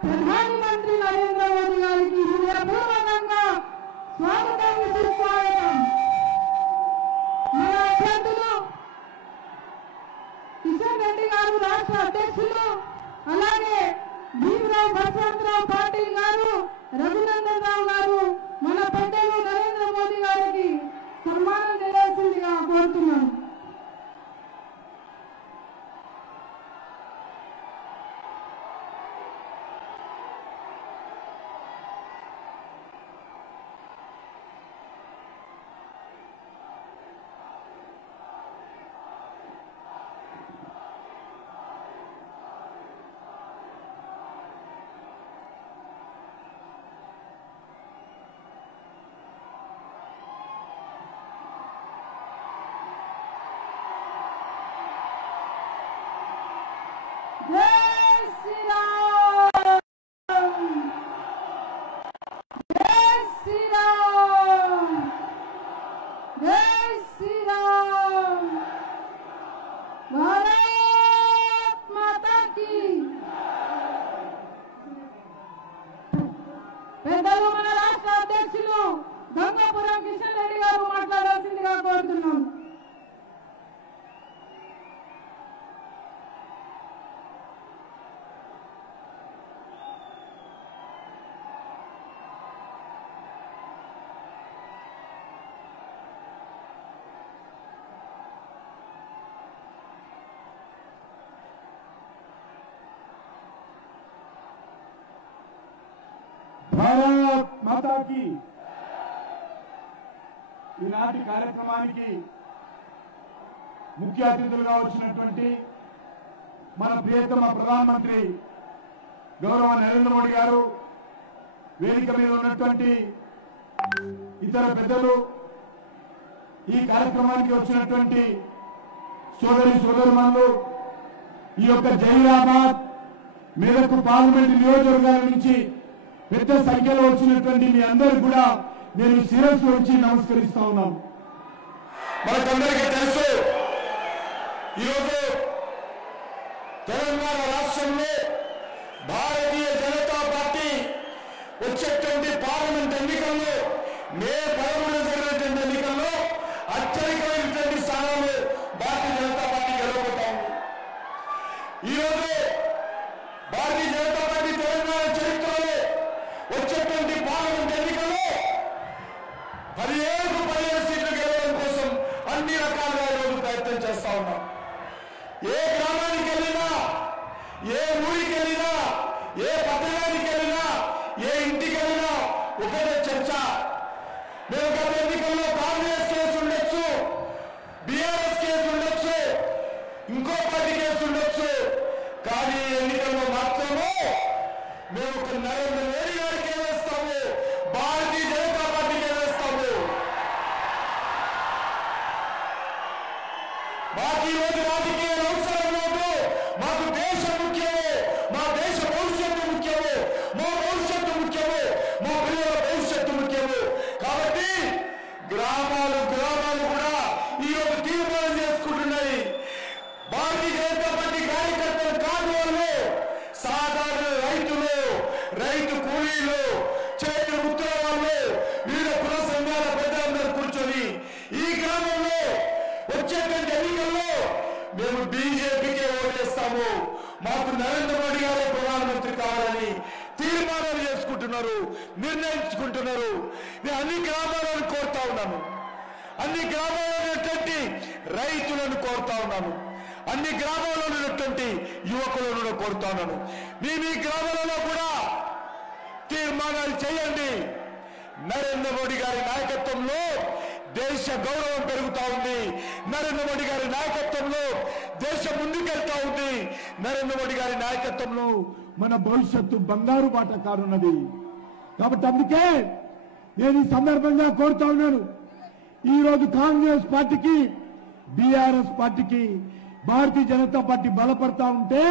ప్రధానమంత్రి నరేంద్ర మోదీ గారికి హృదయపూర్వకంగా స్వాగతం సుస్వాగతం. మన అభ్యర్థులు కిషన్ రెడ్డి గారు రాష్ట్ర అధ్యక్షులు, అలాగే భీమరావు బసవంతరావు పాటిల్ గారు, రఘునందన్ రావు గారు మన పెద్దలు నరేంద్ర మోదీ గారికి సన్మానం చేయాల్సిందిగా కోరుతున్నాను. పెద్దలు మన రాష్ట్ర అధ్యక్షులు గంగాపురం కిషన్ రెడ్డి గారు మాట్లాడాల్సిందిగా కోరుతున్నాం. భారత్ మాతాకి ఈనాటి కార్యక్రమానికి ముఖ్య అతిథులుగా వచ్చినటువంటి మన ప్రియతమ ప్రధానమంత్రి గౌరవ నరేంద్ర మోడీ గారు, వేదిక మీద ఉన్నటువంటి ఇతర పెద్దలు, ఈ కార్యక్రమానికి వచ్చినటువంటి సోదరి సోదరుమణులు, ఈ యొక్క జైరాబాద్ మెదక్ పార్లమెంట్ నియోజకవర్గాల నుంచి పెద్ద సంఖ్యలో వచ్చినటువంటి మీ అందరూ కూడా నేను శిరస్సు వచ్చి నమస్కరిస్తా ఉన్నాను. మనకందరికీ తెలుసు, ఈరోజు తెలంగాణ రాష్ట్రంలో భారతీయ జనతా పార్టీ వచ్చేటువంటి పార్లమెంట్ ఎన్నికల్లో మే 11 జరిగినటువంటి ఎన్నికల్లో అత్యధికమైనటువంటి స్థానాలు భారతీయ జనతా పార్టీ గెలవబోతా ఉంది. ఈరోజు భారతీయ జనతా పార్టీ తెలంగాణ చరిత్రలో వచ్చేటువంటి పార్లమెంట్ ఎన్నికల్లో 17 సీట్లు గెలవడం కోసం అన్ని రకాలుగా ఈరోజు ప్రయత్నం చేస్తా ఉన్నాం. ఏ గ్రామానికి వెళ్ళినా, ఏ ఊరికి వెళ్ళినా, ఏ పట్టణానికి వెళ్ళినా, ఏ ఇంటికి వెళ్ళినా ఒకటే చర్చ. మేము గత ఎన్నికల్లో కాంగ్రెస్ కేసు ఉండొచ్చు, బీఆర్ఎస్ కేసు ఉండొచ్చు, ఇంకో పార్టీ కేసు ఉండొచ్చు, కానీ ఎన్నికల్లో మాత్రము మేము ఒక నరేంద్ర మోడీ గారికి వేస్తాము, భారతీయ జనతా పార్టీకి వేస్తాము. మాకు ఈ రోజు రాజకీయ అవసరం లేదు. మాకు దేశం ముఖ్యము, మా దేశ భవిష్యత్తు ముఖ్యము, మా భవిష్యత్తు ముఖ్యము, మా పిల్లల భవిష్యత్తు ముఖ్యము. కాబట్టి గ్రామాలు గ్రామాలు కూడా ఈరోజు తీర్మానం చేసుకుంటున్నాయి. భారతీయ జనతా పార్టీ కార్యకర్తల కారణాలు సాధారణ రైతులు, రైతు కూలీలు, చేతి వృత్తుల వాళ్ళు, వివిధ కుల సంఘాల పెద్దలందరూ కూర్చొని ఈ గ్రామంలో వచ్చేటువంటి ఎన్నికల్లో మేము బీజేపీకే ఓటేస్తాము, మాకు నరేంద్ర మోడీ గారే ప్రధానమంత్రి కావాలని తీర్మానాలు చేసుకుంటున్నారు, నిర్ణయించుకుంటున్నారు. నేను అన్ని గ్రామాలను కోరుతా ఉన్నాను, అన్ని గ్రామాల్లో ఉన్నటువంటి రైతులను కోరుతా ఉన్నాను, అన్ని గ్రామాల్లో ఉన్నటువంటి యువకులను కోరుతా ఉన్నాను. మీ గ్రామాలలో కూడా తీర్మానాలు చేయండి. నరేంద్ర మోడీ గారి నాయకత్వంలో దేశ గౌరవం పెరుగుతా ఉంది. నరేంద్ర మోడీ గారి నాయకత్వంలో దేశం ముందుకెళ్తా ఉంది. నరేంద్ర మోడీ గారి నాయకత్వంలో మన భవిష్యత్తు బంగారు బాట కానున్నది. కాబట్టి అందుకే నేను ఈ సందర్భంగా కోరుతా ఉన్నాను, ఈ రోజు కాంగ్రెస్ పార్టీకి, బీఆర్ఎస్ పార్టీకి భారతీయ జనతా పార్టీ బలపడతా ఉంటే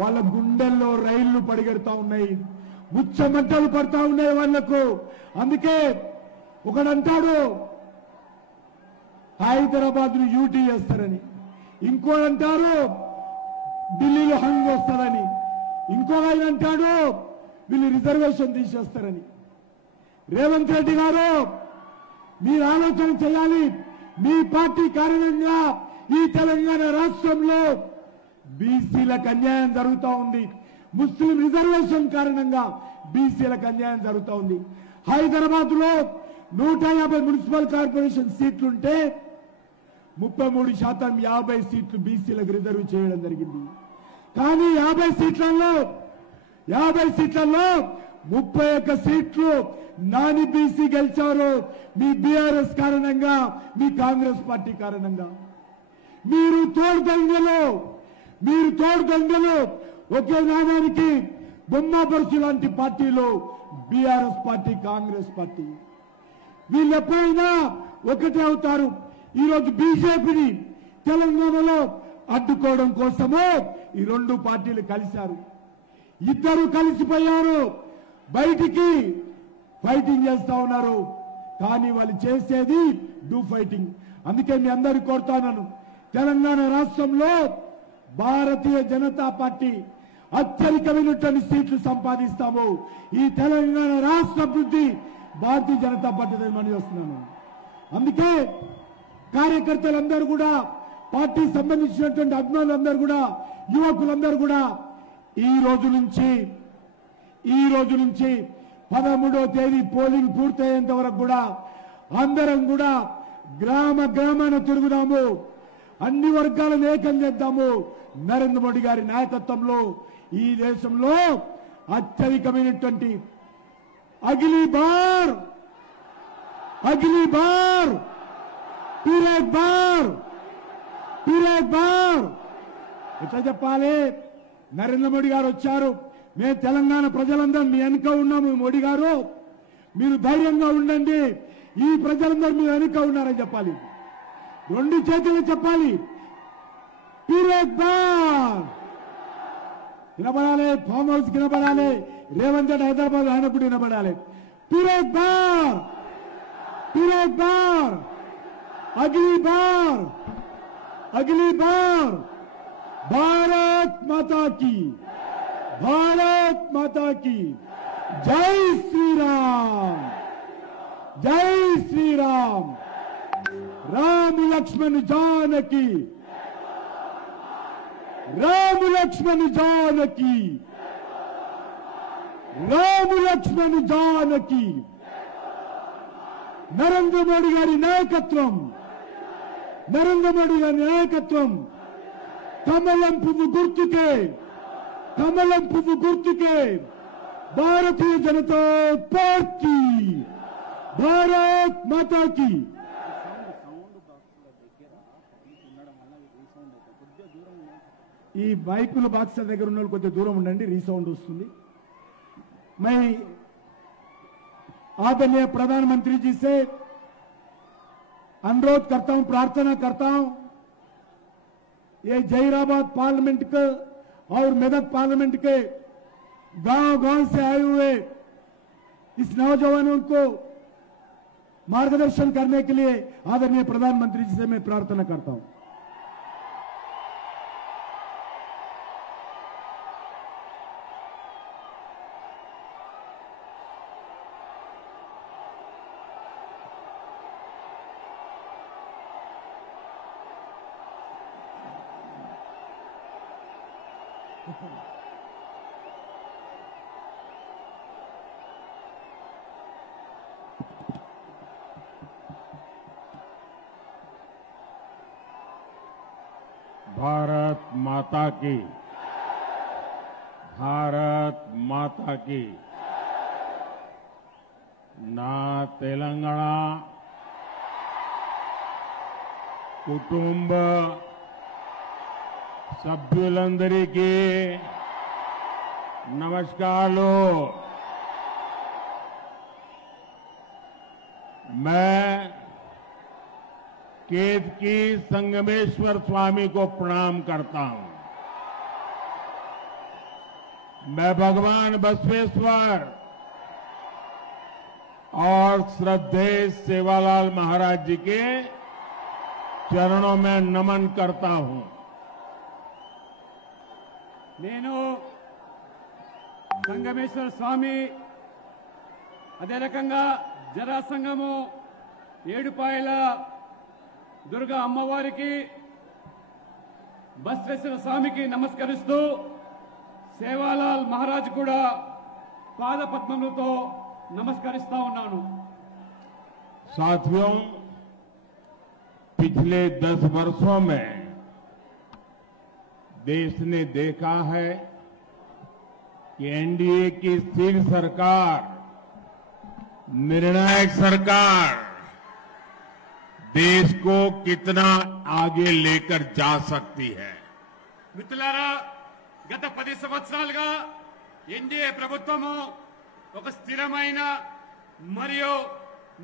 వాళ్ళ గుండెల్లో రైళ్లు పడిగెడతా ఉన్నాయి, ముచ్చమంటలు పడతా ఉన్నాయి వాళ్లకు. అందుకే ఒకడంటాడు హైదరాబాద్ ను యూటీ చేస్తారని, ఇంకోడంటారు ఢిల్లీలో హంగ్ వస్తారని, ఇంకొక ఆయన అంటాడు వీళ్ళు రిజర్వేషన్ తీసేస్తారని. రేవంత్ రెడ్డి గారు మీరు ఆలోచన చేయాలి. మీ పార్టీ కారణంగా ఈ తెలంగాణ రాష్ట్రంలో బీసీలకు అన్యాయం జరుగుతూ ఉంది. ముస్లిం రిజర్వేషన్ కారణంగా బీసీలకు అన్యాయం జరుగుతూ ఉంది. హైదరాబాద్ లో 150 మున్సిపల్ కార్పొరేషన్ సీట్లుంటే 33% 50 సీట్లు బీసీలకు రిజర్వ్ చేయడం జరిగింది. కానీ 50 సీట్లలో 31 సీట్లు నాని బీసీ గెలిచారు. మీ బీఆర్ఎస్ కారణంగా, మీ కాంగ్రెస్ పార్టీ కారణంగా. మీరు తోడు దొంగలు ఒకే నాణానికి బొమ్మాబరుసు లాంటి పార్టీలు బీఆర్ఎస్ పార్టీ, కాంగ్రెస్ పార్టీ. వీళ్ళు ఎప్పుడైనా ఒకటే అవుతారు. ఈరోజు బీజేపీని తెలంగాణలో అడ్డుకోవడం కోసము ఈ రెండు పార్టీలు కలిశారు. ఇద్దరు కలిసిపోయారు. బయటికి ఫైటింగ్ చేస్తా ఉన్నారు. కానీ వాళ్ళు చేసేది డూ ఫైటింగ్. అందుకే మీ అందరికీ కోరుతాను, తెలంగాణ రాష్ట్రంలో భారతీయ జనతా పార్టీ అత్యధికమైనటువంటి సీట్లు సంపాదిస్తాము. ఈ తెలంగాణ రాష్ట్ర అభివృద్ధి భారతీయ జనతా పార్టీ మనం చేస్తున్నాను. అందుకే కార్యకర్తలందరూ కూడా, పార్టీ సంబంధించినటువంటి అభిమానులందరూ కూడా, యువకులందరూ కూడా ఈ రోజు నుంచి 13వ తేదీ పోలింగ్ పూర్తయ్యేంత వరకు కూడా అందరం కూడా గ్రామాన తిరుగుదాము. అన్ని వర్గాలను ఏకం చేద్దాము. నరేంద్ర మోడీ గారి నాయకత్వంలో ఈ దేశంలో అత్యధికమైనటువంటి అగిలీ బార్ ఎట్లా చెప్పాలి? నరేంద్ర మోడీ గారు వచ్చారు. మేము తెలంగాణ ప్రజలందరం మీ వెనుక ఉన్నాము. మోడీ గారు మీరు ధైర్యంగా ఉండండి. ఈ ప్రజలందరూ మీ వెనుక ఉన్నారని చెప్పాలి. రెండు చేతులు చెప్పాలి. వినబడాలి. ఫామ్ హౌస్ వినబడాలి. రేవంత్ రెడ్డి హైదరాబాద్ ఆయన కూడా వినబడాలి. అగిలీ బార్ భారత్ మాతా की జై శ్రీరామ్. రామ లక్ష్మణ జానకి. నరేంద్ర మోడీ గారి నాయకత్వం కమలం పువ్వు గుర్తుకే భారతీయ జనతా పార్టీ. భారత్ మాతా की. ఈ మైకుల బాక్స్ దగ్గర ఉన్న వాళ్ళు కొంచెం దూరం ఉండండి, రీసౌండ్ వస్తుంది. मैं आदरणीय प्रधानमंत्री जी से अनुरोध करता हूं, प्रार्थना करता हूं, ये जहीराबाद पार्लियामेंट के और मेदक पार्लियामेंट के गांव से आए हुए इस नौजवानों को मार्गदर्शन करने के लिए आदरणीय प्रधानमंत्री जी से मैं प्रार्थना करता हूं. भारत माता की ना तेलंगाना कुटुंब సభ్యులందరికీ नमस्कारो. मैं केतकी संगमेश्वर स्वामी को प्रणाम करता हूं. मैं भगवान बसवेश्वर और श्रद्धेय सेवालाल महाराज जी के चरणों में नमन करता हूं. నేను సంగమేశ్వర స్వామి, అదే రకంగా జరాసంగము, ఏడుపాయల దుర్గా అమ్మవారికి, బసవేశ్వర స్వామికి నమస్కరిస్తూ సేవాలాల్ మహారాజ్ కూడా పాదపద్మములతో నమస్కరిస్తా ఉన్నాను. साथियों, पिछले 10 वर्षों में देश ने देखा है कि एनडीए की स्थिर सरकार, निर्णायक सरकार देश को कितना आगे लेकर जा सकती है। మిత్రులారా, గత 10 సంవత్సరాలుగా ఎన్డీఏ ప్రభుత్వము ఒక స్థిరమైన మరియు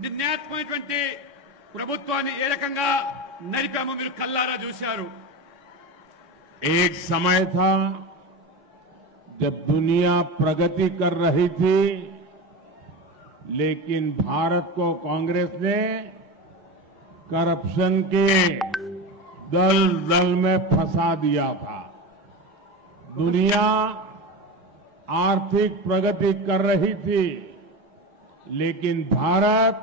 నిర్ణయాత్మకమైనటువంటి ప్రభుత్వాన్ని ఏ రకంగా నడిపామో మీరు కల్లారా చూశారు. एक समय था जब दुनिया प्रगति कर रही थी, लेकिन भारत को कांग्रेस ने करप्शन के दल दल में फंसा दिया था। दुनिया आर्थिक प्रगति कर रही थी, लेकिन भारत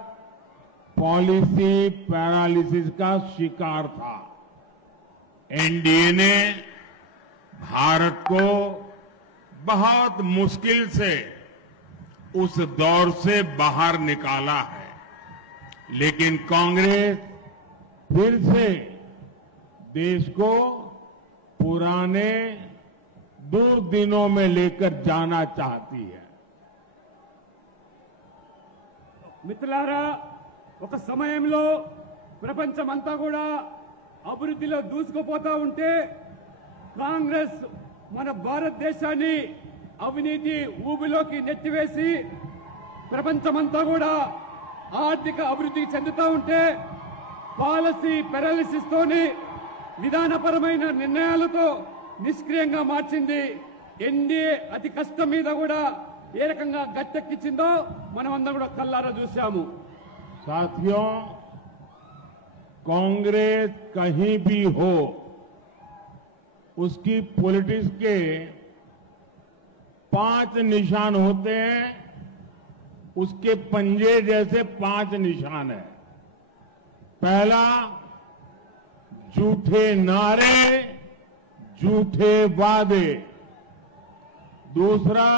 पॉलिसी पैरालिसिस का शिकार था। एनडीए ने भारत को बहुत मुश्किल से उस दौर से बाहर निकाला है, लेकिन कांग्रेस फिर से देश को पुराने दुर्दिनों में लेकर जाना चाहती है। మిత్రులారా, ఒక సమయంలో ప్రపంచమంతా కూడా అభివృద్ధిలో దూసుకుపోతా ఉంటే కాంగ్రెస్ మన భారతదేశాన్ని అవినీతి ఊబిలోకి నెట్టివేసి ప్రపంచమంతా కూడా ఆర్థిక అభివృద్ధి చెందుతూ ఉంటే పాలసీ పెరాలిసిస్ తోని విధానపరమైన నిర్ణయాలతో నిష్క్రియంగా మార్చింది. ఎన్డీఏ అతి కష్టం మీద కూడా ఏ రకంగా గట్టెక్కించిందో మనం అందరం కూడా కల్లారా చూశాము. साथियों, कांग्रेस कहीं भी हो, उसकी पॉलिटिक्स के 5 निशान होते हैं, उसके पंजे जैसे 5 निशान है। पहला, झूठे नारे, झूठे वादे। दूसरा,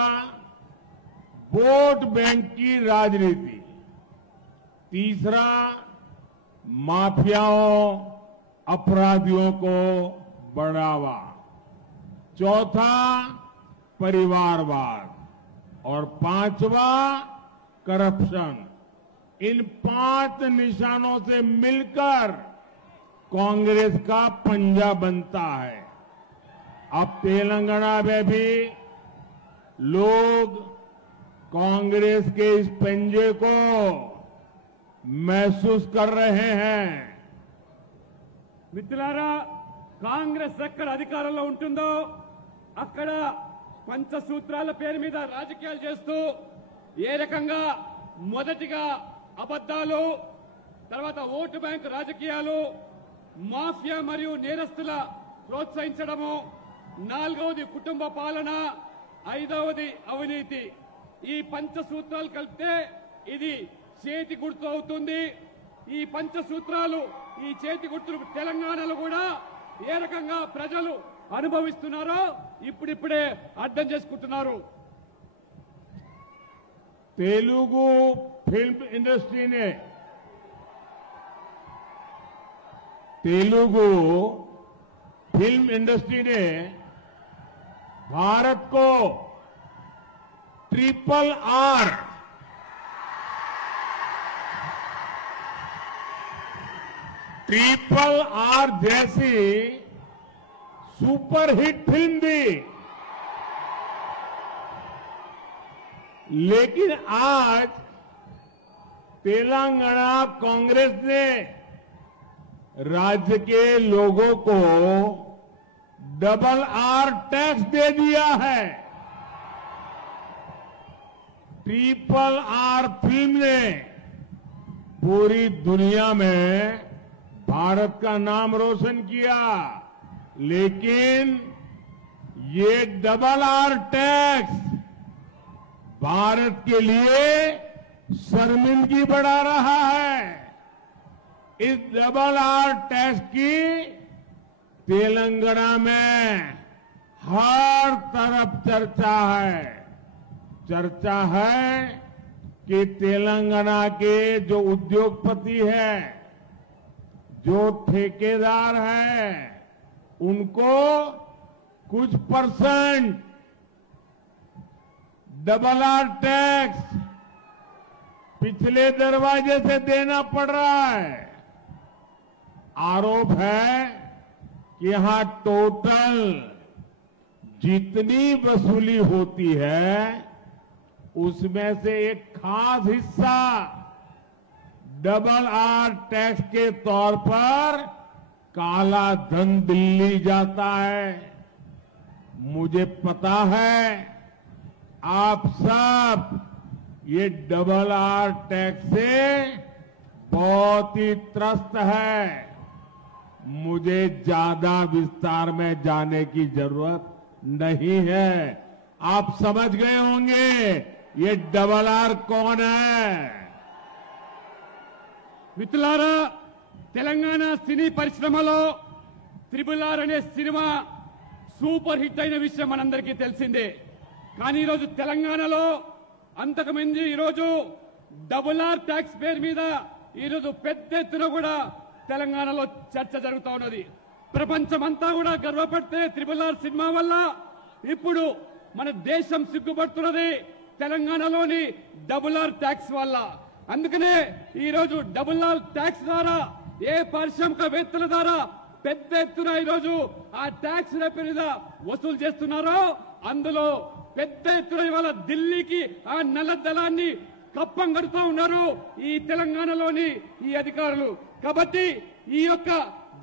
वोट बैंक की राजनीति। तीसरा, माफियाओं, अपराधियों को बढ़ावा। चौथा, परिवारवाद। और 5वां, करप्शन। इन 5 निशानों से मिलकर कांग्रेस का पंजा बनता है। अब तेलंगाना में भी लोग कांग्रेस के इस पंजे को महसूस कर रहे हैं। మిత్రులారా, కాంగ్రెస్ ఎక్కడ అధికారంలో ఉంటుందో అక్కడ పంచసూత్రాల పేరు మీద రాజకీయాలు చేస్తూ ఏ రకంగా మొదటిగా అబద్దాలు, తర్వాత ఓటు బ్యాంకు రాజకీయాలు, మాఫియా మరియు నేరస్తుల ప్రోత్సహించడము, 4వది కుటుంబ పాలన, 5వది అవినీతి. ఈ పంచసూత్రాలు కలిపితే ఇది చేతి గుర్తు అవుతుంది. ఈ పంచసూత్రాలు, ఈ చేతి గుర్తులు తెలంగాణలో కూడా ఏ రకంగా ప్రజలు అనుభవిస్తున్నారో ఇప్పుడిప్పుడే అర్థం చేసుకుంటున్నారు. तेलुगु फिल्म इंडस्ट्री ने भारत को ट्रिपल आर जैसी सुपरहिट फिल्म दी। लेकिन आज तेलंगाना कांग्रेस ने राज्य के लोगों को RRR टैक्स दे दिया है। RRR फिल्म ने पूरी दुनिया में भारत का नाम रोशन किया, लेकिन ये RRR टैक्स भारत के लिए शर्मिंदगी बढ़ा रहा है। इस डबल आर टैक्स की तेलंगाना में हर तरफ चर्चा है। चर्चा है कि तेलंगाना के जो उद्योगपति हैं, जो ठेकेदार हैं, उनको कुछ परसेंट डबल आर टैक्स पिछले दरवाजे से देना पड़ रहा है। आरोप है कि यहां टोटल जितनी वसूली होती है उसमें से एक खास हिस्सा डबल आर टैक्स के तौर पर काला धन दिल्ली जाता है। मुझे पता है आप सब ये डबल आर टैक्स से बहुत ही त्रस्त है। मुझे ज्यादा विस्तार में जाने की जरूरत नहीं है। आप समझ गए होंगे ये डबल आर कौन है। మిత్రులారా, తెలంగాణ సినీ పరిశ్రమలో త్రిబుల్ ఆర్ అనే సినిమా సూపర్ హిట్ అయిన విషయం మనందరికీ తెలిసిందే. కానీ ఈరోజు తెలంగాణలో అంతకుముందు ఈరోజు డబుల్ ఆర్ ట్యాక్స్ పేరు మీద ఈరోజు పెద్ద ఎత్తున కూడా తెలంగాణలో చర్చ జరుగుతూ ఉన్నది. ప్రపంచమంతా కూడా గర్వపడితే త్రిబుల్ ఆర్ సినిమా వల్ల ఇప్పుడు మన దేశం సిగ్గుపడుతున్నది తెలంగాణలోని డబుల్ ఆర్ ట్యాక్స్ వల్ల. అందుకనే ఈరోజు డబుల్ ఆర్ ట్యాక్స్ ద్వారా ఏ పారిశ్రామికవేత్తల ద్వారా పెద్ద ఎత్తున ఈరోజు ఆ ట్యాక్స్ మీద వసూలు చేస్తున్నారో అందులో పెద్ద ఎత్తున ఇవాళ ఢిల్లీకి ఆ నల్లధనాన్ని కప్పం కడుతూ ఉన్నారు ఈ తెలంగాణలోని ఈ అధికారులు. కాబట్టి ఈ యొక్క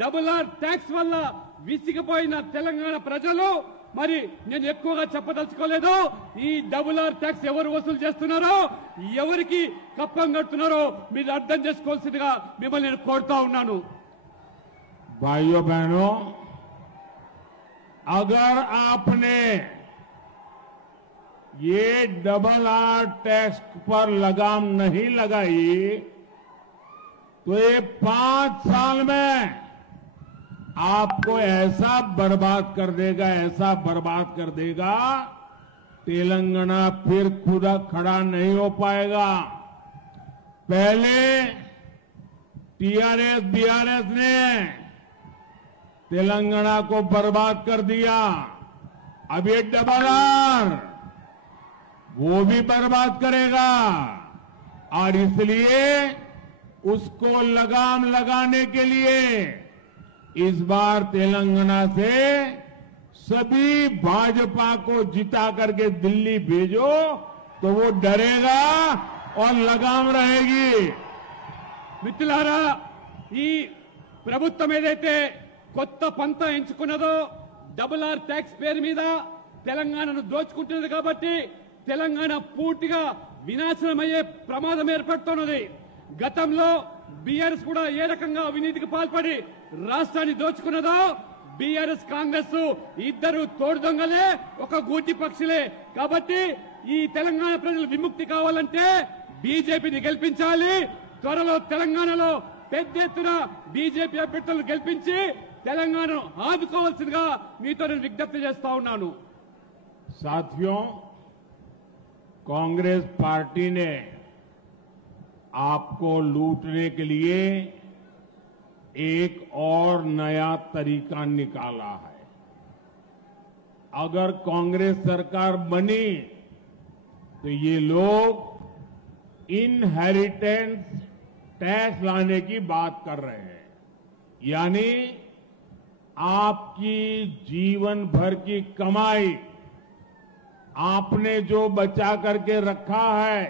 డబుల్ ఆర్ ట్యాక్స్ వల్ల విసిగిపోయిన తెలంగాణ ప్రజలు, మరి నేను ఎక్కువగా చెప్పదలుచుకోలేదు, ఈ డబుల్ ఆర్ ట్యాక్స్ ఎవరు వసూలు చేస్తున్నారో, ఎవరికి కప్పం కడుతున్నారో మీరు అర్థం చేసుకోవాల్సిందిగా మిమ్మల్ని నేను కోరుతా ఉన్నాను. भाइयों बहनों, अगर आपने ये डबल आर टैक्स पर लगाम नहीं लगाई तो ये 5 साल में आपको ऐसा बर्बाद कर देगा, ऐसा बर्बाद कर देगा, तेलंगाना फिर खुदा खड़ा नहीं हो पाएगा। पहले टीआरएस बीआरएस ने तेलंगाना को बर्बाद कर दिया, अब ये डबल आर वो भी बर्बाद करेगा। और इसलिए उसको लगाम लगाने के लिए इस बार तेलंगाना से सभी भाजपा को जिता करके दिल्ली भेजो तो वो डरेगा और लगाम रहेगी। మిత్రులారా, ఈ ప్రభుత్వం ఏదైతే కొత్త పంత ఎంచుకున్నదో డబుల్ ఆర్ ట్యాక్స్ పేరు మీద తెలంగాణను దోచుకుంటున్నది కాబట్టి తెలంగాణ పూర్తిగా వినాశనమయ్యే ప్రమాదం ఏర్పడుతున్నది. గతంలో బీఆర్ఎస్ కూడా ఏ రకంగా అవినీతికి పాల్పడి రాష్ట్రాన్ని దోచుకున్నదో, బీఆర్ఎస్ కాంగ్రెస్ ఇద్దరు తోడు దొంగలే, ఒక గూటి పక్షులే. కాబట్టి ఈ తెలంగాణ ప్రజలు విముక్తి కావాలంటే బీజేపీని గెలిపించాలి. త్వరలో తెలంగాణలో పెద్ద ఎత్తున బీజేపీ అభ్యర్థులను గెలిపించి తెలంగాణను ఆదుకోవాల్సిందిగా మీతో నేను విజ్ఞప్తి చేస్తా ఉన్నాను. साथियों, कांग्रेस पार्टी ने आपको लूटने के लिए एक और नया तरीका निकाला है। अगर कांग्रेस सरकार बनी तो ये लोग इनहेरिटेंस टैक्स लाने की बात कर रहे हैं, यानी आपकी जीवन भर की कमाई, आपने जो बचा करके रखा है,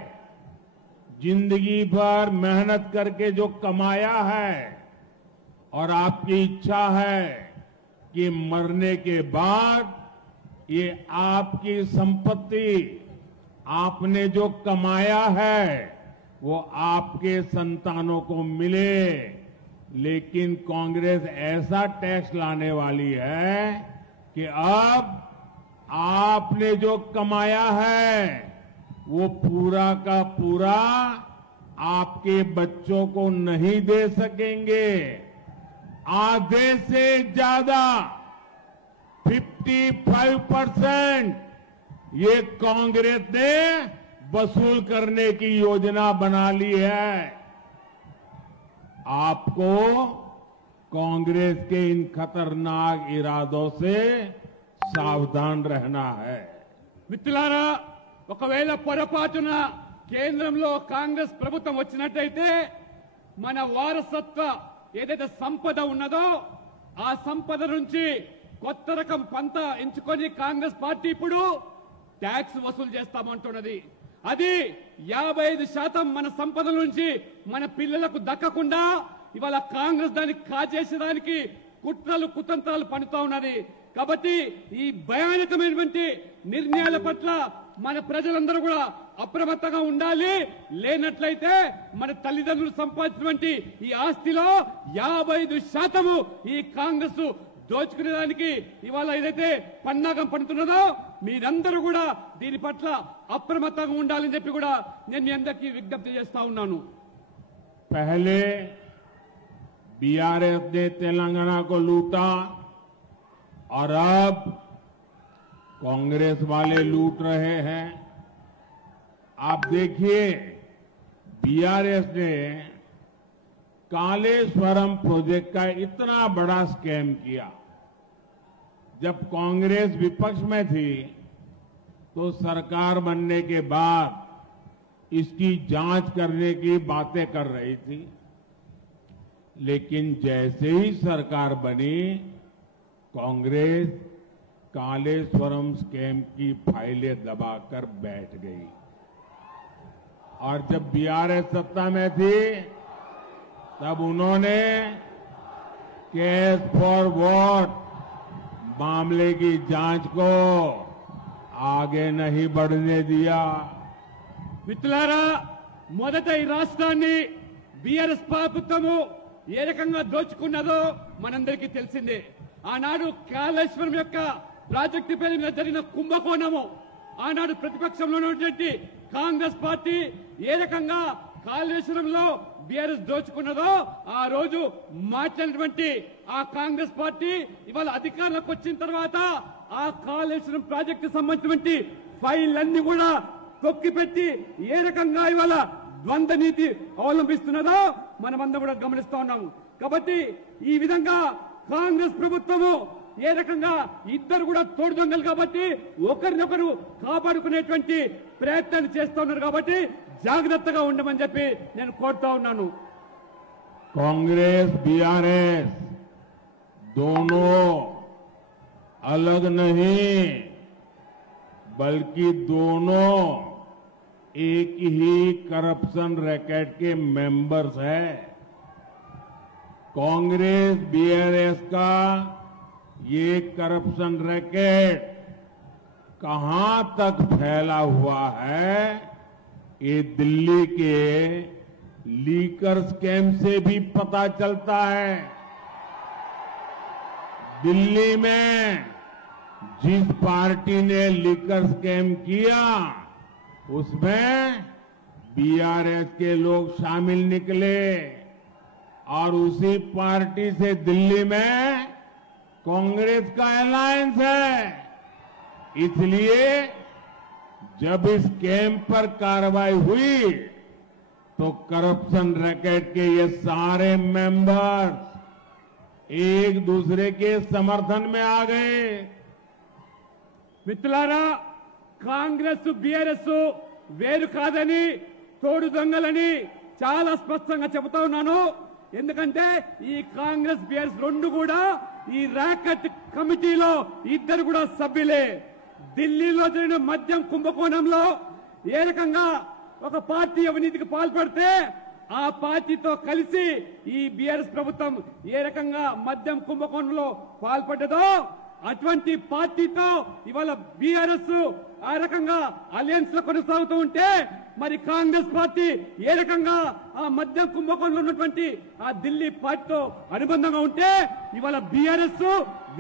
जिंदगी भर मेहनत करके जो कमाया है, और आपकी इच्छा है कि मरने के बाद ये आपकी संपत्ति, आपने जो कमाया है वो आपके संतानों को मिले। लेकिन कांग्रेस ऐसा टैक्स लाने वाली है कि अब आपने जो कमाया है वो पूरा का पूरा आपके बच्चों को नहीं दे सकेंगे। आधे से ज्यादा 55% ये कांग्रेस ने वसूल करने की योजना बना ली है। आपको कांग्रेस के इन खतरनाक इरादों से सावधान रहना है। మిత్రులారా, ఒకవేళ పొరపాటున కేంద్రంలో కాంగ్రెస్ ప్రభుత్వం వచ్చినట్టయితే మన వారసత్వ ఏదైతే సంపద ఉన్నదో ఆ సంపద నుంచి కొత్త రకం పంత ఎంచుకొని కాంగ్రెస్ పార్టీ ఇప్పుడు ట్యాక్స్ వసూలు చేస్తామంటున్నది. అది 55% మన సంపద నుంచి మన పిల్లలకు దక్కకుండా ఇవాళ కాంగ్రెస్ దాన్ని కాజేసేదానికి కుట్రలు కుతంత్రాలు పన్నుతా ఉన్నది. కాబట్టి ఈ భయానకమైనటువంటి నిర్ణయాల పట్ల మన ప్రజలందరూ కూడా అప్రమత్తంగా ఉండాలి. లేనట్లయితే మన తల్లిదండ్రులు సంపాదించినటువంటి ఈ ఆస్తిలో 55% ఈ కాంగ్రెస్ దోచుకునేదానికి ఇవాళ ఏదైతే పన్నాగం పడుతున్నదో మీరందరూ కూడా దీని పట్ల అప్రమత్తంగా ఉండాలని చెప్పి కూడా నేను మీ అందరికీ విజ్ఞప్తి చేస్తా ఉన్నాను. पहले बीआरएस ने तेलंगाना को लूटा और अब कांग्रेस वाले लूट रहे हैं। आप देखिए, बीआरएस ने कालेश्वरम प्रोजेक्ट का इतना बड़ा स्कैम किया। जब कांग्रेस विपक्ष में थी तो सरकार बनने के बाद इसकी जांच करने की बातें कर रही थी, लेकिन जैसे ही सरकार बनी कांग्रेस कालेश्वरम स्कैम की फाइलें दबाकर बैठ गई। और जब बीआरएस सत्ता में थी तब उन्होंने केस फॉर वोट मामले की जांच को आगे नहीं बढ़ने दिया। మిత్రులారా, మొదట ఈ రాష్ట్రాన్ని బీఆర్ఎస్ ప్రభుత్వము ఏ రకంగా దోచుకున్నదో మనందరికీ తెలిసిందే. ఆనాడు కాళేశ్వరం యొక్క ప్రాజెక్టు పేరు మీద జరిగిన కుంభకోణము, ఆనాడు ప్రతిపక్షంలో ఉన్నటువంటి కాంగ్రెస్ పార్టీ ఏ రకంగా కాళేశ్వరంలో బీఆర్ఎస్ దోచుకున్నదో ఆ రోజు మాట్లాడినటువంటి ఆ కాంగ్రెస్ పార్టీ ఇవాళ అధికారంలోకి వచ్చిన తర్వాత ఆ కాళేశ్వరం ప్రాజెక్టు సంబంధించినటువంటి ఫైళ్ళన్నీ కూడా తొక్కిపెట్టి ఏ రకంగా ఇవాళ ద్వంద్వ నీతి అవలంబిస్తున్నదో మనమందరం కూడా గమనిస్తా ఉన్నాము. కాబట్టి ఈ విధంగా కాంగ్రెస్ ప్రభుత్వము ఏ రకంగా ఇద్దరు కూడా తోడు దొంగలు కాబట్టి ఒకరినొకరు కాపాడుకునేటువంటి ప్రయత్నాలు చేస్తా ఉన్నారు. కాబట్టి జాగ్రత్తగా ఉండమని చెప్పి నేను కోరుతా ఉన్నాను. कांग्रेस बीआरएस दोनों अलग नहीं बल्कि दोनों एक ही करप्शन रैकेट के मेंबर्स हैं। कांग्रेस बीआरएस का ये करप्शन रैकेट कहां तक फैला हुआ है ये दिल्ली के लीकर स्कैम से भी पता चलता है। दिल्ली में जिस पार्टी ने लीकर स्कैम किया उसमें बीआरएस के लोग शामिल निकले और उसी पार्टी से दिल्ली में कांग्रेस का अलायंस है। इसलिए जब इस स्कैम पर कार्रवाई हुई तो करप्शन रैकेट के ये सारे मेंबर्स एक दूसरे के समर्थन में आ गए। మిత్రులారా, కాంగ్రెస్ బీఆర్ఎస్ వేరు కాదని తోడు దొంగలని చాలా స్పష్టంగా చెబుతా ఉన్నాను. ఎందుకంటే ఈ కాంగ్రెస్ బీఆర్ఎస్ రెండు కూడా ఈ ర్యాకెట్ కమిటీలో ఇద్దరు కూడా సభ్యులే. ఢిల్లీలో జరిగిన మద్యం కుంభకోణంలో ఏ రకంగా ఒక పార్టీ అవినీతికి పాల్పడితే ఆ పార్టీతో కలిసి ఈ బీఆర్ఎస్ ప్రభుత్వం ఏ రకంగా మద్యం కుంభకోణంలో పాల్పడ్డదో అటువంటి పార్టీతో ఇవాళ బీఆర్ఎస్ ఆ రకంగా అలయన్స్ లో కొనసాగుతూ ఉంటే మరి కాంగ్రెస్ పార్టీ ఏ రకంగా ఆ మద్యం కుంభకోణంలో ఉన్నటువంటి ఆ ఢిల్లీ పార్టీతో అనుబంధంగా ఉంటే ఇవాళ బీఆర్ఎస్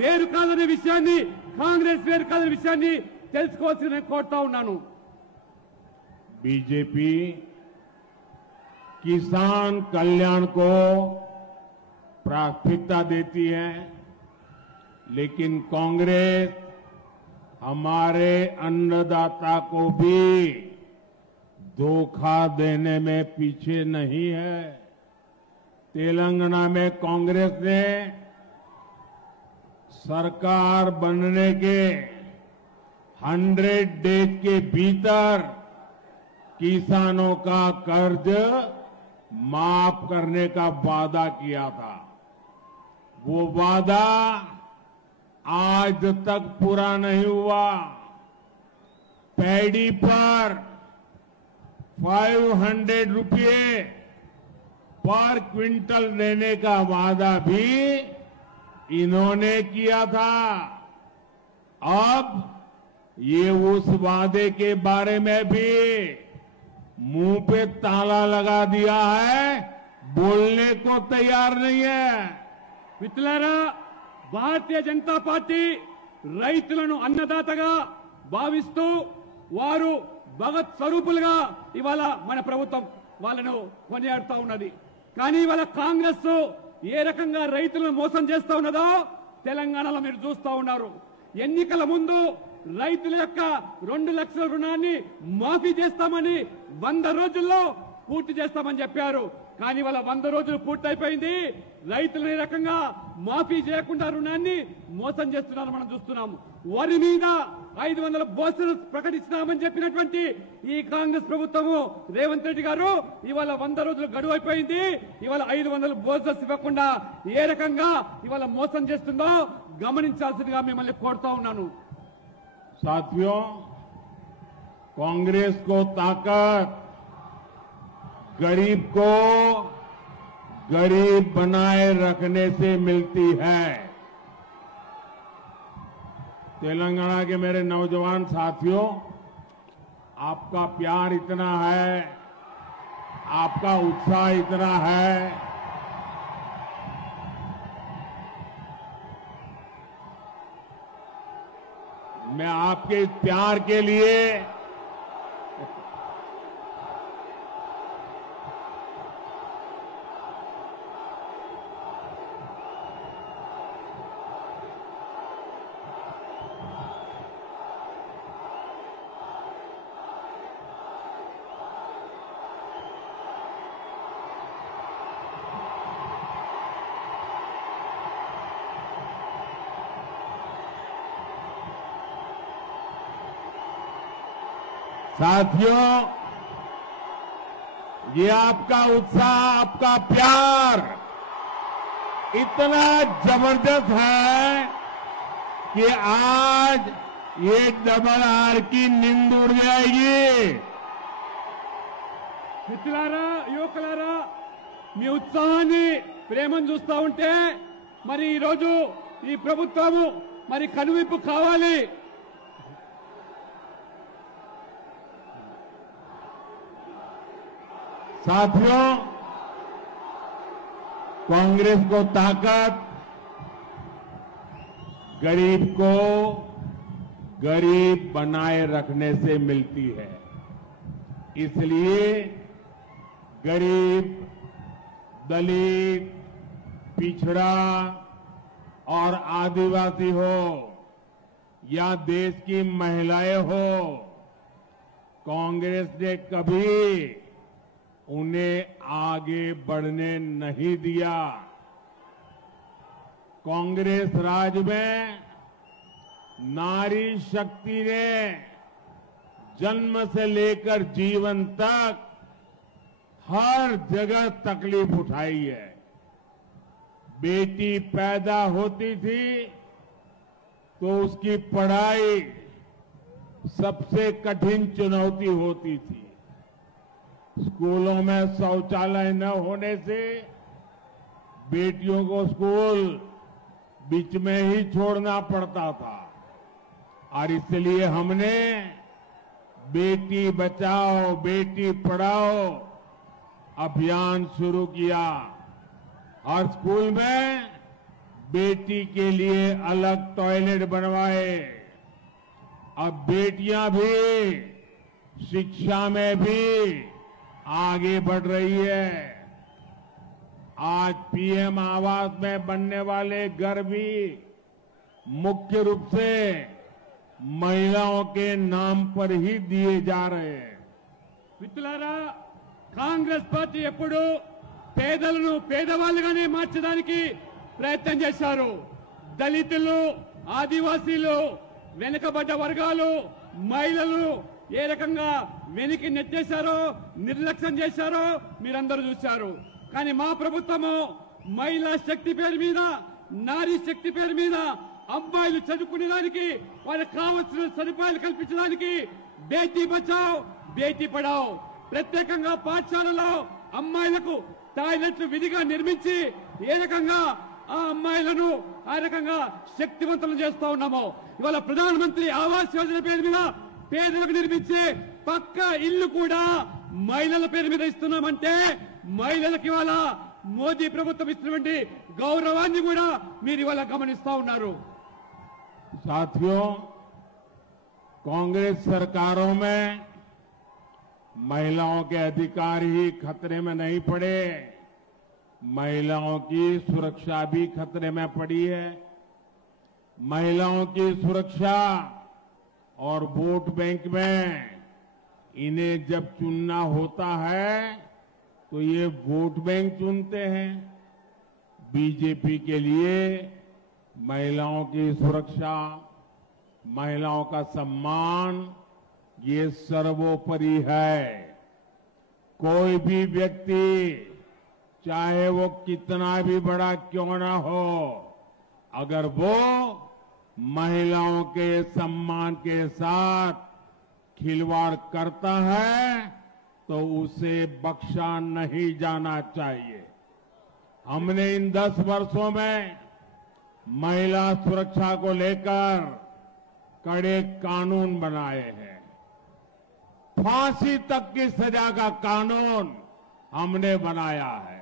వేరు కాదనే విషయాన్ని, కాంగ్రెస్ వేరు కాదనే విషయాన్ని తెలుసుకోవాల్సి నేను కోరుతా ఉన్నాను. बीजेपी किसान कल्याण को प्राथमिकता देती है, लेकिन कांग्रेस हमारे अन्नदाता को भी धोखा देने में पीछे नहीं है। तेलंगाना में कांग्रेस ने सरकार बनने के 100 डेज के भीतर किसानों का कर्ज माफ करने का वादा किया था। वो वादा आज तक पूरा नहीं हुआ। पैडी पर 500 रुपये पर क्विंटल देने का वादा भी इन्होंने किया था। अब ये उस वादे के बारे में भी मुंह पे ताला लगा दिया है, बोलने को तैयार नहीं है। మిత్రులారా, భారతీయ జనతా పార్టీ రైతులను అన్నదాతగా భావిస్తూ వారు భగత్ స్వరూపులుగా ఇవాళ మన ప్రభుత్వం వాళ్ళను కొనియాడుతూ ఉన్నది. కానీ ఇవాళ కాంగ్రెస్ ఏ రకంగా రైతులను మోసం చేస్తూ ఉన్నదో తెలంగాణలో మీరు చూస్తూ ఉన్నారు. ఎన్నికల ముందు రైతుల యొక్క 2 లక్షల రుణాన్ని మాఫీ చేస్తామని 100 రోజుల్లో పూర్తి చేస్తామని చెప్పారు. కానీ ఇవాళ 100 రోజులు పూర్తయిపోయింది. రైతులు ఈ రకంగా మాఫీ చేయకుండా రుణాన్ని మోసం చేస్తున్నారు మనం చూస్తున్నాము. వరి మీద 500 బోనస్ ప్రకటిస్తామని చెప్పినటువంటి ఈ కాంగ్రెస్ ప్రభుత్వము రేవంత్ రెడ్డి గారు ఇవాళ 100 రోజులు గడువు అయిపోయింది. ఇవాళ 500 బోనస్ ఇవ్వకుండా ఏ రకంగా ఇవాళ మోసం చేస్తుందో గమనించాల్సిందిగా మిమ్మల్ని కోరుతా ఉన్నాను. साथियों, कांग्रेस को ताकत गरीब को गरीब बनाए रखने से मिलती है। तेलंगाना के मेरे नौजवान साथियों, आपका प्यार इतना है, आपका उत्साह इतना है, मैं आपके इस प्यार के लिए साथियों, ये आपका उत्साह, आपका प्यार इतना जबरदस्त है कि आज ये डबल आर की नींद उड़ जाएगी। మిత్రులారా, యువకులారా, మీ ఉత్సాహాన్ని ప్రేమను చూస్తా ఉంటే మరి ఈ రోజు ఈ ప్రభుత్వము మరి కనువిప్పు కావాలి. साथियों, कांग्रेस को ताकत गरीब को गरीब बनाए रखने से मिलती है। इसलिए गरीब, दलित, पिछड़ा और आदिवासी हो या देश की महिलाएं हो, कांग्रेस ने कभी उन्हें आगे बढ़ने नहीं दिया। कांग्रेस राज में नारी शक्ति ने जन्म से लेकर जीवन तक हर जगह तकलीफ उठाई है। बेटी पैदा होती थी तो उसकी पढ़ाई सबसे कठिन चुनौती होती थी। स्कूलों में शौचालय न होने से बेटियों को स्कूल बीच में ही छोड़ना पड़ता था और इसलिए हमने बेटी बचाओ बेटी पढ़ाओ अभियान शुरू किया। हर स्कूल में बेटी के लिए अलग टॉयलेट बनवाए। अब बेटियां भी शिक्षा में भी आगे बढ़ रही है। आज पीएम आवास में बनने वाले घर भी मुख्य रूप से महिलाओं के नाम पर ही दिए जा रहे हैं। మిత్రులారా, కాంగ్రెస్ పార్టీ ఎప్పుడు పేదలను పేదవాళ్ళుగానే మార్చడానికి ప్రయత్నం చేశారు. దళితులు, ఆదివాసీలు, వెనుకబడ్డ వర్గాలు, మహిళలు ఏ రకంగా వెనక్కి నెట్టేశారో, నిర్లక్ష్యం చేశారో మీరందరూ చూశారు. కానీ మా ప్రభుత్వము మహిళా శక్తి పేరు మీద, నారీ శక్తి పేరు మీద అమ్మాయిలు చదువుకునేదానికి, వాళ్ళకి కావాల్సిన సదుపాయాలు కల్పించడానికి బేటీ బచావ్ బేటీ పడావ్, ప్రత్యేకంగా పాఠశాలలో అమ్మాయిలకు టాయిలెట్లు విధిగా నిర్మించి ఏ రకంగా ఆ అమ్మాయిలను ఆ రకంగా శక్తివంతులు చేస్తా ఉన్నామో, ఇవాళ ప్రధానమంత్రి ఆవాస్ యోజన పేరు మీద పేదలకు నిర్మించే పక్క ఇల్లు కూడా మహిళల పేరు మీద ఇస్తున్నామంటే మహిళలకు ఇవాళ మోదీ ప్రభుత్వం ఇస్తున్నటువంటి గౌరవాన్ని కూడా మీరు ఇవాళ గమనిస్తా ఉన్నారు. साथियों, कांग्रेस सरकारों में महिलाओं के अधिकार ही खतरे में नहीं पड़े, महिलाओं की सुरक्षा भी खतरे में पड़ी है। महिलाओं की सुरक्षा और वोट बैंक में इन्हें जब चुनना होता है तो ये वोट बैंक चुनते हैं। बीजेपी के लिए महिलाओं की सुरक्षा, महिलाओं का सम्मान ये सर्वोपरि है। कोई भी व्यक्ति चाहे वो कितना भी बड़ा क्यों ना हो, अगर वो महिलाओं के सम्मान के साथ खिलवाड़ करता है तो उसे बख्शा नहीं जाना चाहिए। हमने इन 10 वर्षों में महिला सुरक्षा को लेकर कड़े कानून बनाए हैं। फांसी तक की सजा का कानून हमने बनाया है।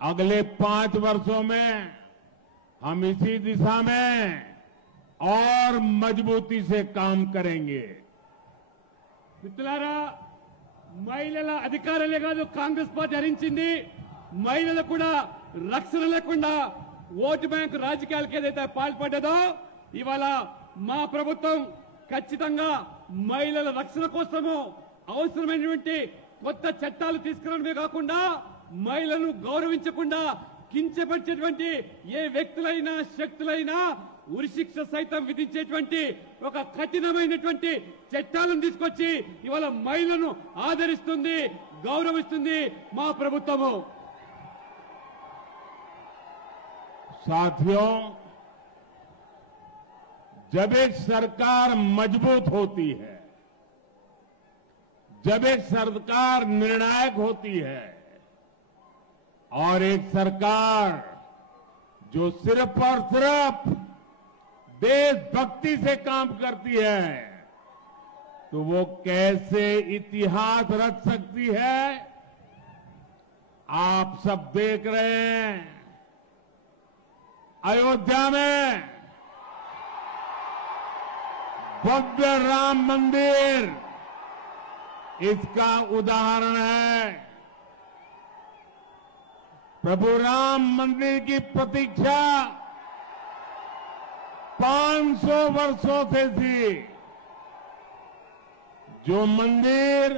अगले 5 वर्षों में हम इसी दिशा में और मजबूती से काम करेंगे। మిత్రులారా, మహిళల అధికారాలే కాదు కాంగ్రెస్ పార్టీ హరించింది, మహిళలకు కూడా రక్షణ లేకుండా ఓటు బ్యాంకు రాజకీయాలకు ఏదైతే పాల్పడ్డదో, ఇవాళ మా ప్రభుత్వం ఖచ్చితంగా మహిళల రక్షణ కోసము అవసరమైనటువంటి కొత్త చట్టాలు తీసుకురావడమే కాకుండా మహిళలను గౌరవించకుండా కించపరిచేటువంటి ఏ వ్యక్తులైనా శక్తులైనా ఉరిశిక్ష సైతం విధించేటువంటి ఒక కఠినమైనటువంటి చట్టాలను తీసుకొచ్చి ఇవాళ మహిళలను ఆదరిస్తుంది, గౌరవిస్తుంది మా ప్రభుత్వము. साथियों, जब एक सरकार मजबूत होती है, जब एक सरकार निर्णायक होती है और एक सरकार जो सिर्फ और सिर्फ देशभक्ति से काम करती है, तो वो कैसे इतिहास रच सकती है। आप सब देख रहे हैं, अयोध्या में भव्य राम मंदिर इसका उदाहरण है। प्रभु राम मंदिर की प्रतीक्षा 500 वर्षों से थी। जो मंदिर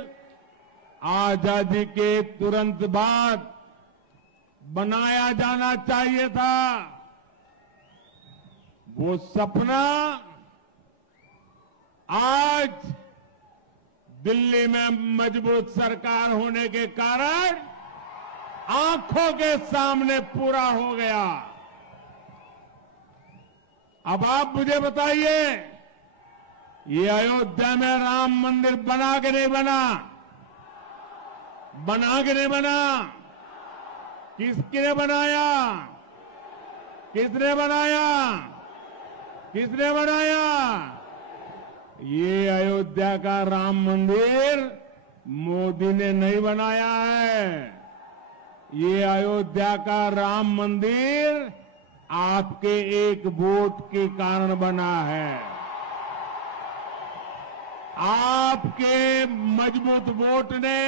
आजादी के तुरंत बाद बनाया जाना चाहिए था, वो सपना आज दिल्ली में मजबूत सरकार होने के कारण आंखों के सामने पूरा हो गया। अब आप मुझे बताइए, ये अयोध्या में राम मंदिर बना के नहीं बना? बना के नहीं बना? किसने बनाया? किसने बनाया? किसने बनाया? ये अयोध्या का राम मंदिर मोदी ने नहीं बनाया है। ये अयोध्या का राम मंदिर आपके एक वोट के कारण बना है। आपके मजबूत वोट ने,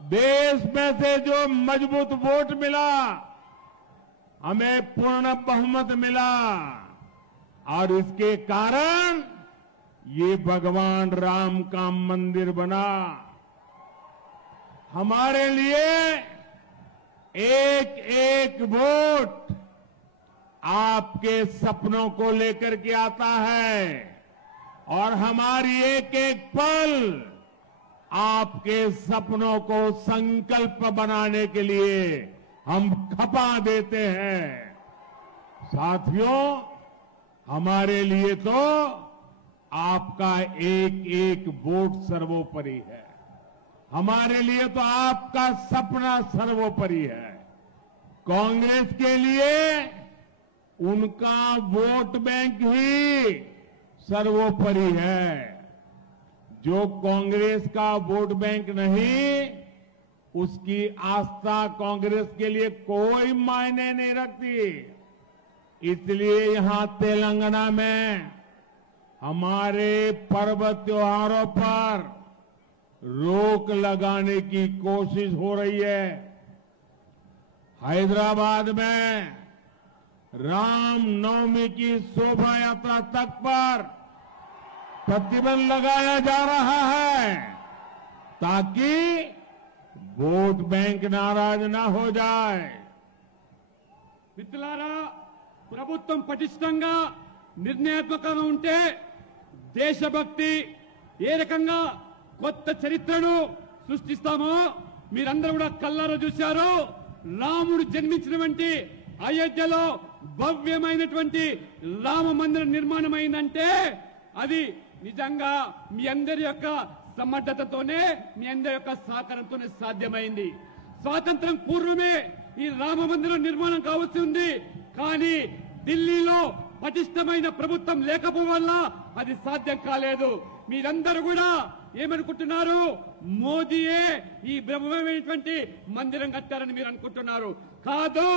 देश में से जो मजबूत वोट मिला, हमें पूर्ण बहुमत मिला और इसके कारण ये भगवान राम का मंदिर बना। हमारे लिए एक एक वोट आपके सपनों को लेकर के आता है और हमारी एक एक पल आपके सपनों को संकल्प बनाने के लिए हम खपा देते हैं। साथियों, हमारे लिए तो आपका एक एक वोट सर्वोपरि है। हमारे लिए तो आपका सपना सर्वोपरि है। कांग्रेस के लिए उनका वोट बैंक ही सर्वोपरि है। जो कांग्रेस का वोट बैंक नहीं, उसकी आस्था कांग्रेस के लिए कोई मायने नहीं रखती। इसलिए यहां तेलंगाना में हमारे पर्व त्योहारों पर रोक लगाने की कोशिश हो रही है। हैदराबाद में राम नवमी की शोभा यात्रा तक पर प्रतिबंध लगाया जा रहा है ताकि वोट बैंक नाराज ना हो जाए। మిత్రులారా, ప్రభుత్వం పటిష్టంగా నిర్ణయాత్మకంగా ఉంటే దేశభక్తి ఏ రకంగా కొత్త చరిత్రను సృష్టిస్తామో మీరందరూ కూడా కళ్ళారా చూశారు. రాముడు జన్మించినటువంటి అయోధ్యలో భవ్యమైనటువంటి రామ మందిర నిర్మాణం అయిందంటే అది నిజంగా మీ అందరి యొక్క సమర్థతతోనే, మీ అందరి యొక్క సహకారంతోనే సాధ్యమైంది. స్వాతంత్రం పూర్వమే ఈ రామ మందిరం నిర్మాణం కావాల్సి ఉంది. కానీ ఢిల్లీలో పటిష్టమైన ప్రభుత్వం లేకపోవడం వల్ల అది సాధ్యం కాలేదు. మీరందరూ కూడా ఏమనుకుంటున్నారు? మోదీయే ఈ బ్రహ్మమైనటువంటి మందిరం కట్టారని మీరు అనుకుంటున్నారు. కాదు,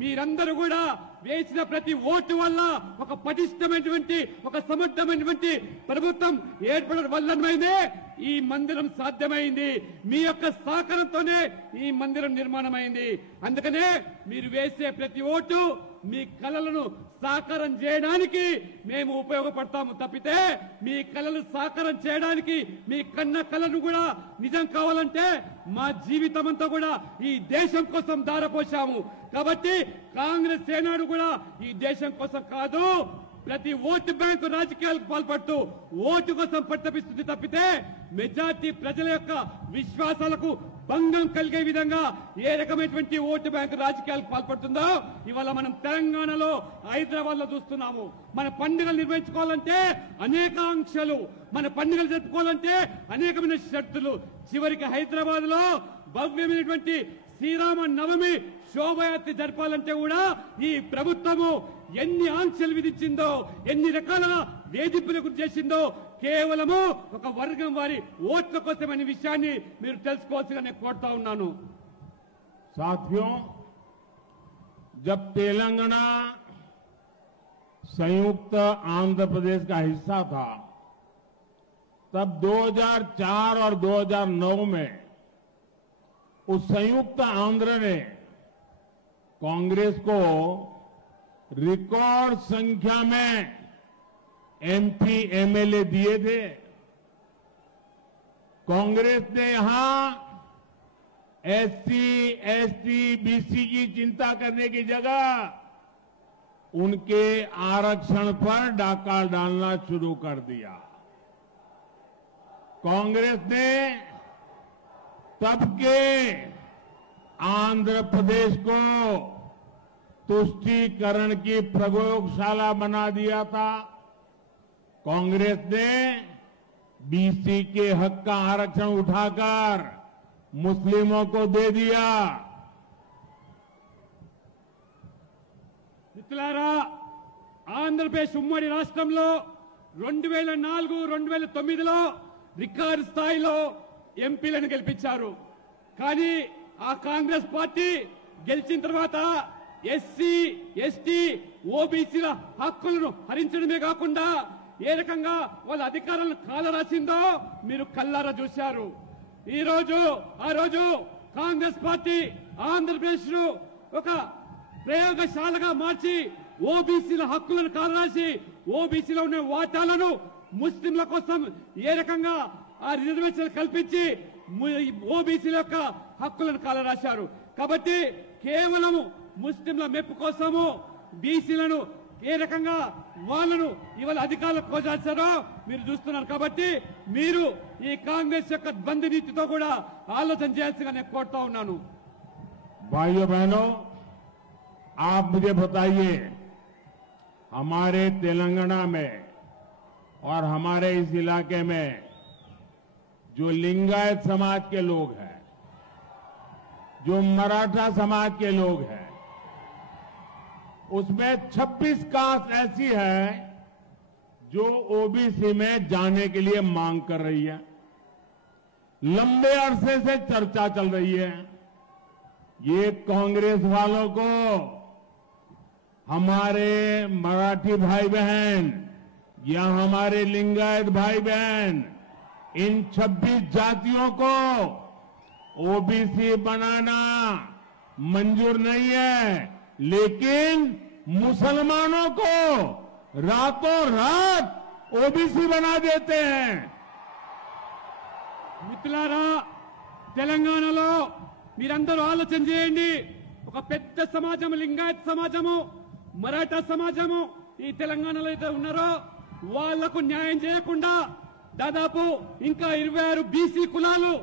మీరందరూ కూడా వేసిన ప్రతి ఓటు వల్ల ఒక పటిష్టమైనటువంటి, ఒక సమర్థమైనటువంటి ప్రభుత్వం ఏర్పడడం వల్లనే ఈ మందిరం సాధ్యమైంది. మీ యొక్క సహకారంతోనే ఈ మందిరం నిర్మాణమైంది. అందుకనే మీరు వేసే ప్రతి ఓటు మీ కలలను సాకారం చేయడానికి మేము ఉపయోగపడతాము తప్పితే మీ కలలు సాకారం చేయడానికి, మీ కన్న కలను కూడా నిజం కావాలంటే మా జీవితం అంతా కూడా ఈ దేశం కోసం దారపోశాము. కాబట్టి కాంగ్రెస్ ఏనాడు కూడా ఈ దేశం కోసం కాదు, ప్రతి ఓటు బ్యాంకు రాజకీయాలకు పాల్పడుతూ ఓటు కోసం పట్టపిస్తుంది తప్పితే మెజార్టీ ప్రజల యొక్క విశ్వాసాలకు భంగం కలిగే విధంగా ఏ రకమైనటువంటి ఓటు బ్యాంకు రాజకీయాలకు పాల్పడుతుందో ఇవాళ మనం తెలంగాణలో, హైదరాబాద్ లో చూస్తున్నాము. మన పండుగలు నిర్వహించుకోవాలంటే అనేక ఆంక్షలు, మన పండుగలు జరుపుకోవాలంటే అనేకమైన షరతులు. చివరికి హైదరాబాద్ లో భవ్యమైనటువంటి శ్రీరామ నవమి శోభయాత్ర జరపాలంటే కూడా ఈ ప్రభుత్వము ఎన్ని ఆంక్షలు విధించిందో, ఎన్ని రకాల వేధింపులకు గురి చేసిందో కేవలము ఒక వర్గం వారి ఓట్ల కోసమనే విషయాన్ని మీరు తెలుసుకోవాల్సిగా నేను కోరుతా ఉన్నాను. साथियों, जब तेलंगाना संयुक्त आंध्र प्रदेश का हिस्सा था तब 2004 और 2009 में उस संयुक्त आंध्र ने कांग्रेस को रिकॉर्ड संख्या में एमपी एमएलए दिए थे। कांग्रेस ने यहां एससी, एसटी, बीसी की चिंता करने की जगह उनके आरक्षण पर डाका डालना शुरू कर दिया। कांग्रेस ने तब के आंध्र प्रदेश को तुष्टीकरण की प्रयोगशाला बना दिया था। कांग्रेस ने बीसी के हक का आरक्षण उठाकर मुस्लिमों को दे दिया। మిత్రులారా, ఆంధ్రప్రదేశ్ ఉమ్మడి రాష్ట్రంలో 2004-2009లో రికార్డు స్థాయిలో ఎంపీలను గెలిపించారు. కానీ ఆ కాంగ్రెస్ పార్టీ గెలిచిన తర్వాత ఎస్సీ, ఎస్టీ, ఓబీసీల హక్కులను హరించడమే కాకుండా ఏ రకంగా వాళ్ళ అధికారులను కాలరాసిందో మీరు కల్లారా చూశారు. ఈ రోజు ఆ రోజు కాంగ్రెస్ పార్టీ ఆంధ్రప్రదేశ్ ను ఒక ప్రయోగశాలగా మార్చి ఓబీసీల హక్కులను కాలరాసి ఓబీసీలో ఉన్న వాటాలను ముస్లింల కోసం ఏ రకంగా ఆ రిజర్వేషన్ కల్పించి ఓబీసీల యొక్క హక్కులను కాలరాశారు. కాబట్టి కేవలం ముస్లింల మెప్పు కోసము బీసీలను ఏ రకంగా వాళ్ళను ఇవాళ అధికారులకు కోసారో మీరు చూస్తున్నారు. కాబట్టి మీరు ఈ కాంగ్రెస్ యొక్క ద్వంద్వ నీతితో కూడా ఆలోచన చేయాల్సిగా నేను కోరుతా ఉన్నాను. भाइयों बहनों, आप मुझे बताइए, हमारे तेलंगाना में और हमारे इस इलाके में जो लिंगायत समाज के लोग हैं, जो मराठा समाज के लोग हैं, उसमें 26 कास्ट ऐसी है जो ओबीसी में जाने के लिए मांग कर रही है. लंबे अरसे से चर्चा चल रही है. ये कांग्रेस वालों को हमारे मराठी भाई बहन या हमारे लिंगायत भाई बहन इन 26 जातियों को ओबीसी बनाना मंजूर नहीं है, लेकिन मुसलमानों को रातों रात ओबीसी बना देते हैं. మిత్రులారా, తెలంగాణలో మీరందరూ ఆలోచన చేయండి. ఒక పెద్ద సమాజం లింగాయత్ సమాజము, మరాఠా సమాజము ఈ తెలంగాణలో అయితే ఉన్నారో వాళ్లకు న్యాయం చేయకుండా దాదాపు ఇంకా 26 బీసీ కులాలు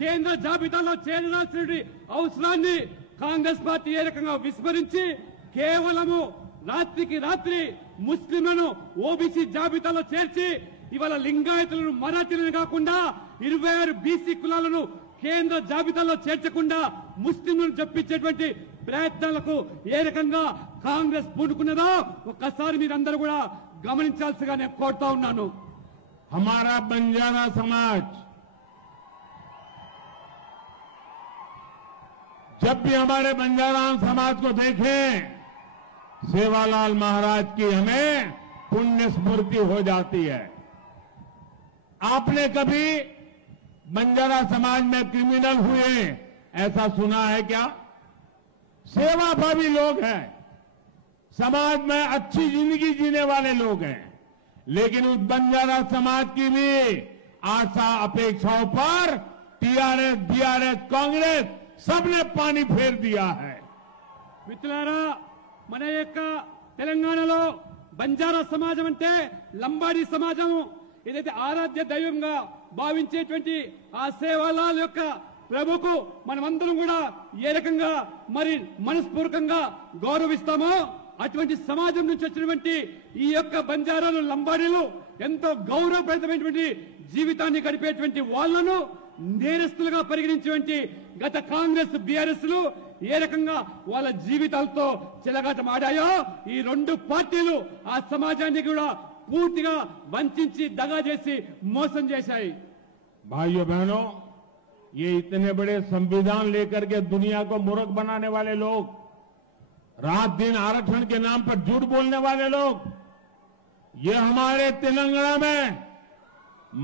కేంద్ర జాబితాలో చేరాల్సిన అవసరాన్ని కాంగ్రెస్ పార్టీ ఏ రకంగా విస్మరించి కేవలము రాత్రికి రాత్రి ముస్లింలను ఓబీసీ జాబితాలో చేర్చి ఇవాళ లింగాయతులను మరాఠీలను కాకుండా 26 బీసీ కులాలను కేంద్ర జాబితాలో చేర్చకుండా ముస్లింలను చెప్పించేటువంటి ప్రయత్నాలకు ఏ రకంగా కాంగ్రెస్ పూనుకున్నదో ఒక్కసారి మీరందరూ కూడా గమనించాల్సిగా నేను కోరుతా ఉన్నాను. हमारा बंजारा समाज जब भी हमारे बंजारा समाज को देखें, सेवालाल महाराज की हमें पुण्य स्मृति हो जाती है. आपने कभी बंजारा समाज में क्रिमिनल हुए ऐसा सुना है क्या? सेवाभावी लोग हैं, समाज में अच्छी जिंदगी जीने वाले लोग हैं, लेकिन उस बंजारा समाज की भी आशा अपेक्षाओं पर टीआरएस, बीआरएस, कांग्रेस सबने पानी फेर दिया है. మిత్రులారా, మన యొక్క తెలంగాణలో బంజారా సమాజం అంటే లంబాడీ సమాజము, ఏదైతే ఆరాధ్య దైవంగా భావించేటువంటి ఆ సేవాలాల్ యొక్క ప్రభుకు మనమందరం కూడా ఏ రకంగా మరి మనస్పూర్వకంగా గౌరవిస్తామో అటువంటి సమాజం నుంచి వచ్చినటువంటి ఈ యొక్క బంజారాలు, లంబాడీలు ఎంతో గౌరవప్రదమైనటువంటి జీవితాన్ని గడిపేటువంటి వాళ్లను నేరస్తులుగా పరిగణించేటువంటి గత కాంగ్రెస్ బీఆర్ఎస్ లు ఏ రకంగా వాళ్ళ జీవితాలతో చెలగాటం ఆడాయో ఈ రెండు పార్టీలు ఆ సమాజాన్ని కూడా పూర్తిగా వంచి దగా చేసి మోసం చేశాయి. भाइयों बहनों, ये इतने बड़े संविधान लेकर के दुनिया को मूर्ख बनाने वाले लोग, रात दिन आरक्षण के नाम पर झूठ बोलने वाले लोग, ये हमारे तेलंगाना में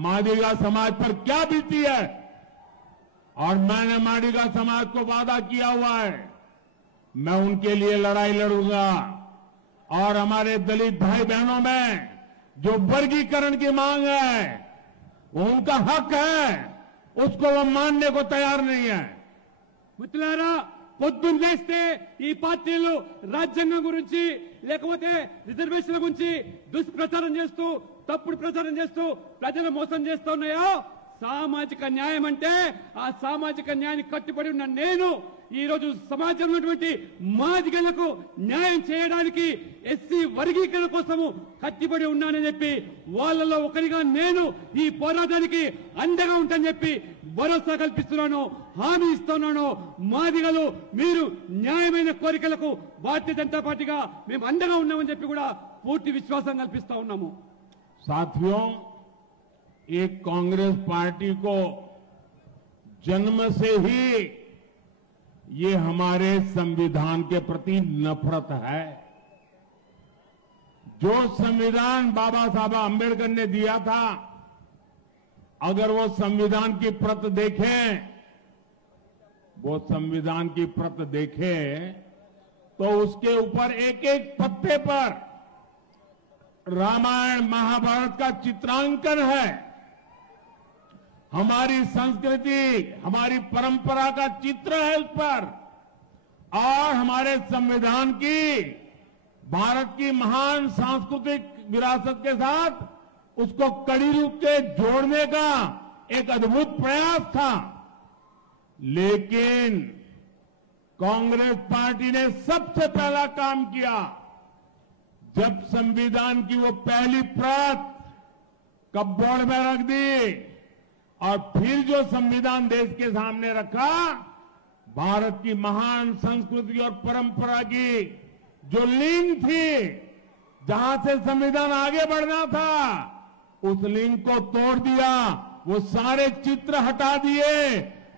मादिगा समाज पर क्या बीती है. और मैंने मादिगा समाज को वादा किया हुआ है, मैं उनके लिए लड़ाई लड़ूंगा. और हमारे दलित भाई बहनों में जो वर्गीकरण की मांग है वो उनका हक है, उसको वो मानने को तैयार नहीं है. మిత్రులారా, పొద్దున్న లేస్తే ఈ పార్టీలు రాజ్యాంగం గురించి లేకపోతే రిజర్వేషన్ల గురించి దుష్ప్రచారం చేస్తూ తప్పుడు ప్రచారం చేస్తూ ప్రజలు మోసం చేస్తూ ఉన్నాయో, సామాజిక న్యాయం అంటే ఆ సామాజిక న్యాయాన్ని కట్టుబడి ఉన్న నేను ఈ రోజు సమాజంలో ఉన్నటువంటి మాదిగలకు న్యాయం చేయడానికి ఎస్సీ వర్గీకరణ కోసము కట్టుబడి ఉన్నానని చెప్పి వాళ్ళలో ఒకరిగా నేను ఈ పోరాటానికి అండగా ఉంటానని చెప్పి భరోసా కల్పిస్తున్నాను, హామీ ఇస్తున్నాను. మాదిగలు మీరు న్యాయమైన కోరికలకు భారతీయ జనతా పార్టీగా మేము అండగా ఉన్నామని చెప్పి కూడా పూర్తి విశ్వాసం కల్పిస్తా ఉన్నాము. साथियों, एक कांग्रेस पार्टी को जन्म से ही ये हमारे संविधान के प्रति नफरत है. जो संविधान बाबा साहब अम्बेडकर ने दिया था, अगर वो संविधान की प्रत देखें, वो संविधान की प्रत देखें तो उसके ऊपर एक एक पत्ते पर रामायण महाभारत का चित्रांकन है। हमारी संस्कृति, हमारी परंपरा का चित्र है उस पर, और हमारे संविधान की, भारत की महान सांस्कृतिक विरासत के साथ उसको कड़ी रूप से जोड़ने का एक अद्भुत प्रयास था। लेकिन कांग्रेस पार्टी ने सबसे पहला काम किया, जब संविधान की वो पहली प्रत कपबोर्ड में रख दी और फिर जो संविधान देश के सामने रखा, भारत की महान संस्कृति और परंपरा की जो लिंक थी, जहां से संविधान आगे बढ़ना था, उस लिंक को तोड़ दिया। वो सारे चित्र हटा दिए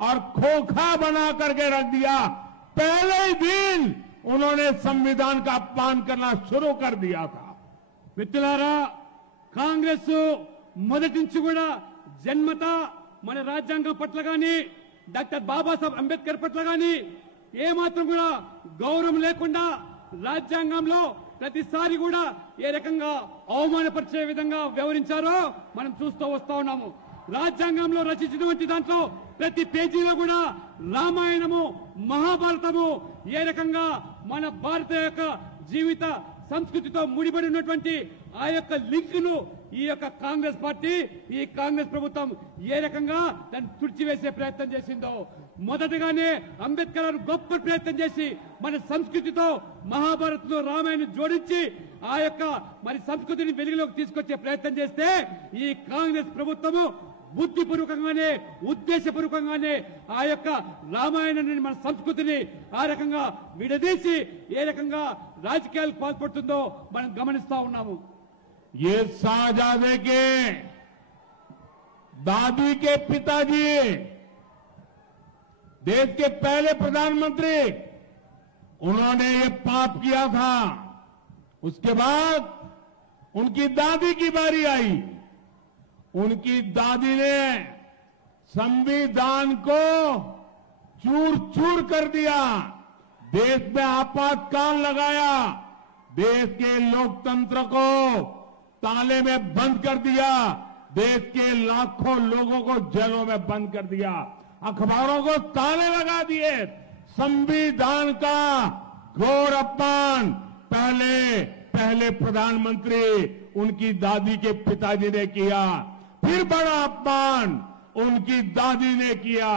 और खोखा बना करके रख दिया। पहले ही दिन उन्होंने संविधान का अपमान करना शुरू कर दिया था। మిత్రులారా, కాంగ్రెస్ మొదటి నుంచి కూడా జన్మత మన రాజ్యాంగం పట్ల గాని, డాక్టర్ బాబాసాహెబ్ అంబేద్కర్ పట్ల గాని ఏమాత్రం కూడా గౌరవం లేకుండా రాజ్యాంగంలో ప్రతిసారి కూడా ఏ రకంగా అవమానపరిచే విధంగా వ్యవహరించారో మనం చూస్తూ వస్తా ఉన్నాము. రాజ్యాంగంలో రచించినటువంటి దాంట్లో ప్రతి పేజీలో కూడా రామాయణము, మహాభారతము ఏ రకంగా మన భారత యొక్క జీవిత సంస్కృతితో ముడిపడి ఉన్నటువంటి ఆ యొక్క లింక్ ను ఈ యొక్క కాంగ్రెస్ పార్టీ, ఈ కాంగ్రెస్ ప్రభుత్వం ఏ రకంగా దాన్ని తుడిచివేసే ప్రయత్నం చేసిందో, మొదటగానే అంబేద్కర్ గారు గొప్ప ప్రయత్నం చేసి మన సంస్కృతితో మహాభారత్లో రామాయణం జోడించి ఆ యొక్క మరి సంస్కృతిని వెలుగులోకి తీసుకొచ్చే ప్రయత్నం చేస్తే, ఈ కాంగ్రెస్ ప్రభుత్వము బుద్ధిపూర్వకంగానే, ఉద్దేశపూర్వకంగానే ఆ యొక్క రామాయణాన్ని, మన సంస్కృతిని ఆ రకంగా విడదీసి ఏ రకంగా రాజకీయాలకు పాల్పడుతుందో మనం గమనిస్తా ఉన్నాము. ये शाहजादे के दादी के पिताजी, देश के पहले प्रधानमंत्री, उन्होंने ये पाप किया था। उसके बाद उनकी दादी की बारी आई। उनकी दादी ने संविधान को चूर चूर कर दिया, देश में आपातकाल लगाया, देश के लोकतंत्र को ताले में बंद कर दिया, देश के लाखों लोगों को जेलों में बंद कर दिया, अखबारों को ताले लगा दिए। संविधान का घोर अपमान पहले प्रधानमंत्री उनकी दादी के पिताजी ने किया, फिर बड़ा अपमान उनकी दादी ने किया।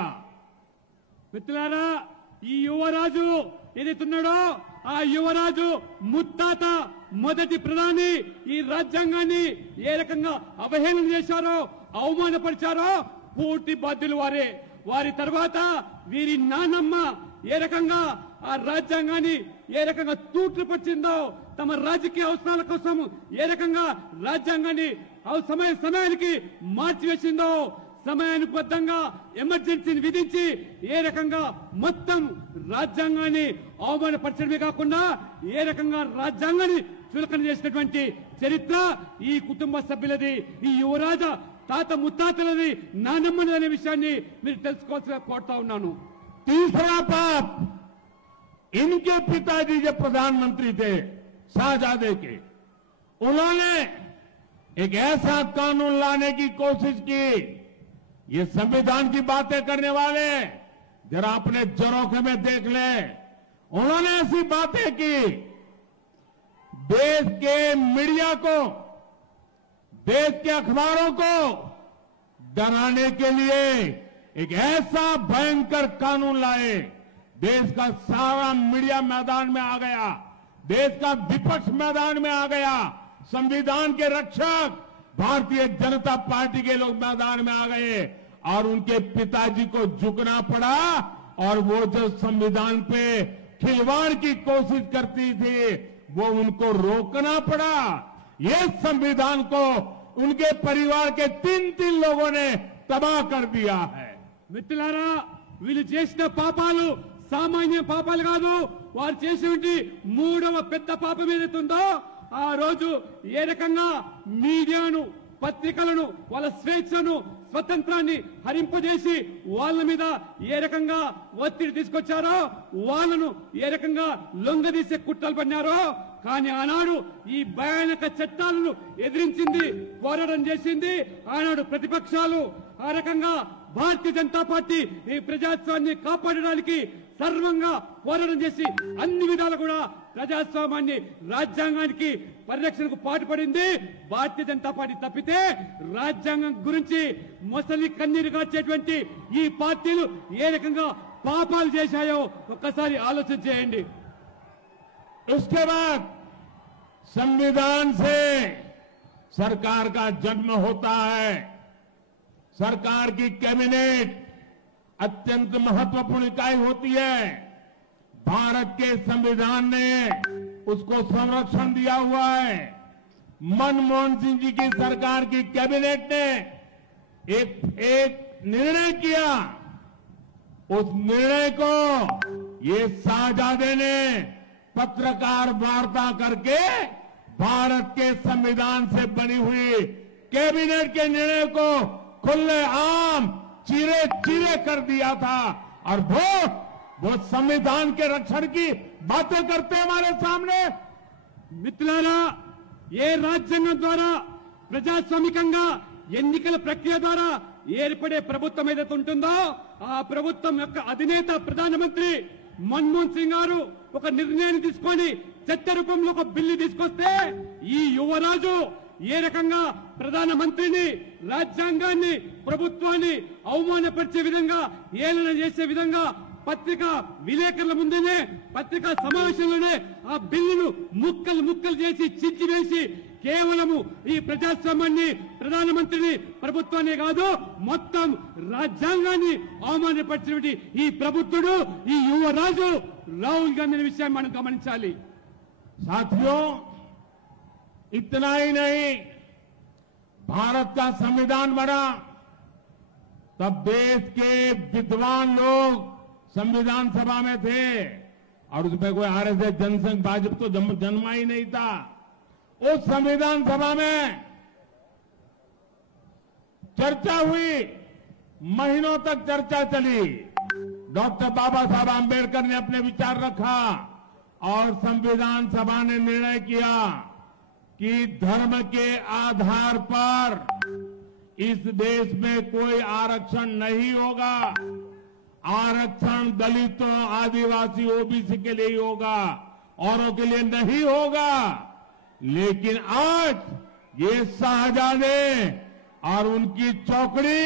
మిత్రులారా, ఈ యువరాజు ఏదైతున్నాడో ఆ యువరాజు ముత్తాత మొదటి ప్రధాని ఈ రాజ్యాంగాన్ని ఏ రకంగా అవహేళన చేశారో, అవమానపరిచారో పూర్తి బాధ్యులు వారే. వారి తర్వాత వీరి నానమ్మ ఏ రకంగా ఆ రాజ్యాంగాన్ని ఏ రకంగా తూట్లుపరిచిందో, తమ రాజకీయ అవసరాల కోసం ఏ రకంగా రాజ్యాంగాన్ని సమయానికి మార్చివేసిందో, సమయానుబద్ధంగా ఎమర్జెన్సీని విధించి ఏ రకంగా మొత్తం రాజ్యాంగాన్ని అవమానపరచడమే కాకుండా ఏ రకంగా రాజ్యాంగాన్ని చులకన చేసినటువంటి చరిత్ర ఈ కుటుంబ సభ్యులది, ఈ యువరాజ తాత ముత్తాతలది, నానమ్మని అనే విషయాన్ని మీరు తెలుసుకోవాల్సిన కోరుతా ఉన్నాను. तीसरा पाप, इनके पिताजी जब प्रधानमंत्री थे शाहजादे के, उन्होंने एक ऐसा कानून लाने की कोशिश की। ये संविधान की बातें करने वाले जरा अपने जरोखे में देख ले, उन्होंने ऐसी बातें की, देश के मीडिया को, देश के अखबारों को डराने के लिए एक ऐसा भयंकर कानून लाए। देश का सारा मीडिया मैदान में आ गया, देश का विपक्ष मैदान में आ गया, संविधान के रक्षक भारतीय जनता पार्टी के लोग मैदान में आ गए और उनके पिताजी को झुकना पड़ा। और वो जो संविधान पे खिलवाड़ की कोशिश करती थी, वो उनको रोकना पड़ा। ये संविधान को उनके परिवार के 3 लोगों ने तबाह कर दिया है। మిత్రులారా, వీళ్ళు చేసిన పాపాలు సామాన్య పాపాలు కాదు. వారు చేసినటువంటి 3వ పెద్ద పాపం ఏదైతే ఉందో ఆ రోజు ఏ రకంగా మీడియాను, పత్రికలను, వాళ్ళ స్వేచ్ఛను, స్వతంత్రాన్ని హరింపజేసి వాళ్ళ మీద ఏ రకంగా ఒత్తిడి తీసుకొచ్చారో, వాళ్ళను ఏ రకంగా లొంగదీసే కుట్రలు పడినారో, కానీ ఆనాడు ఈ భయానక చట్టాలను ఎదిరించింది, పోరాటం చేసింది ఆనాడు ప్రతిపక్షాలు. ఆ రకంగా భారతీయ జనతా పార్టీ ఈ ప్రజాస్వామ్యాన్ని కాపాడడానికి సర్వంగా పోరాటం చేసి అన్ని విధాలు కూడా ప్రజాస్వామ్యాన్ని, రాజ్యాంగానికి పరిరక్షణకు పాటుపడింది భారతీయ జనతా పార్టీ. తప్పితే రాజ్యాంగం గురించి మొసలి కన్నీరు కాచేటువంటి ఈ పార్టీలు ఏ రకంగా పాపాలు చేశాయో ఒక్కసారి ఆలోచన చేయండి. उसके बाद संविधान से सरकार का जन्म होता है। सरकार की कैबिनेट अत्यंत महत्वपूर्ण इकाई होती है। भारत के संविधान ने उसको संरक्षण दिया हुआ है। मनमोहन सिंह जी की सरकार की कैबिनेट ने एक निर्णय किया। उस निर्णय को ये शाहजादे ने पत्रकार वार्ता करके भारत के संविधान से बनी हुई कैबिनेट के निर्णय को खुले आम चीरे चीरे कर दिया था। और वो संविधान के रक्षण की बातें करते हमारे सामने। మిత్రులారా, ఏ రాజ్యాంగం ద్వారా ప్రజాస్వామికంగా ఎన్నికల ప్రక్రియ ద్వారా ఏర్పడే ప్రభుత్వం ఏదైతే ఉంటుందో ఆ ప్రభుత్వం యొక్క అధినేత ప్రధానమంత్రి మన్మోహన్ సింగ్ గారు ఒక నిర్ణయాన్ని తీసుకొని చట్ట రూపంలో ఒక బిల్లు తీసుకొస్తే ఈ యువరాజు ఏ రకంగా ప్రధానమంత్రిని, రాజ్యాంగాన్ని, ప్రభుత్వాన్ని అవమానపరిచే విధంగా, ఏలన చేసే విధంగా పత్రికా విలేకరుల ముందునే, పత్రికా సమావేశంలోనే ఆ బిల్లును ముక్కలు ముక్కలు చేసి చించివేసి కేవలము ఈ ప్రజాస్వామ్యాన్ని, ప్రధానమంత్రిని, ప్రభుత్వాన్ని కాదు మొత్తం రాజ్యాంగాన్ని అవమానపరిచినటువంటి ఈ ప్రభుత్వుడు, ఈ యువరాజు రాహుల్ గాంధీ అనే విషయాన్ని మనం గమనించాలి. साथियों, इतना ही नहीं, भारत का संविधान बना तब देश के विद्वान लोग संविधान सभा में थे और उसमें कोई आरएसएस, जनसंघ, भाजपा तो जन्मा ही नहीं था। उस संविधान सभा में चर्चा हुई, महीनों तक चर्चा चली। डॉक्टर बाबा साहब आंबेडकर ने अपने विचार रखा और संविधान सभा ने निर्णय किया कि धर्म के आधार पर इस देश में कोई आरक्षण नहीं होगा। आरक्षण दलितों, आदिवासी, ओबीसी के लिए ही होगा, औरों के लिए नहीं होगा। लेकिन आज ये शाहजादे और उनकी चौकड़ी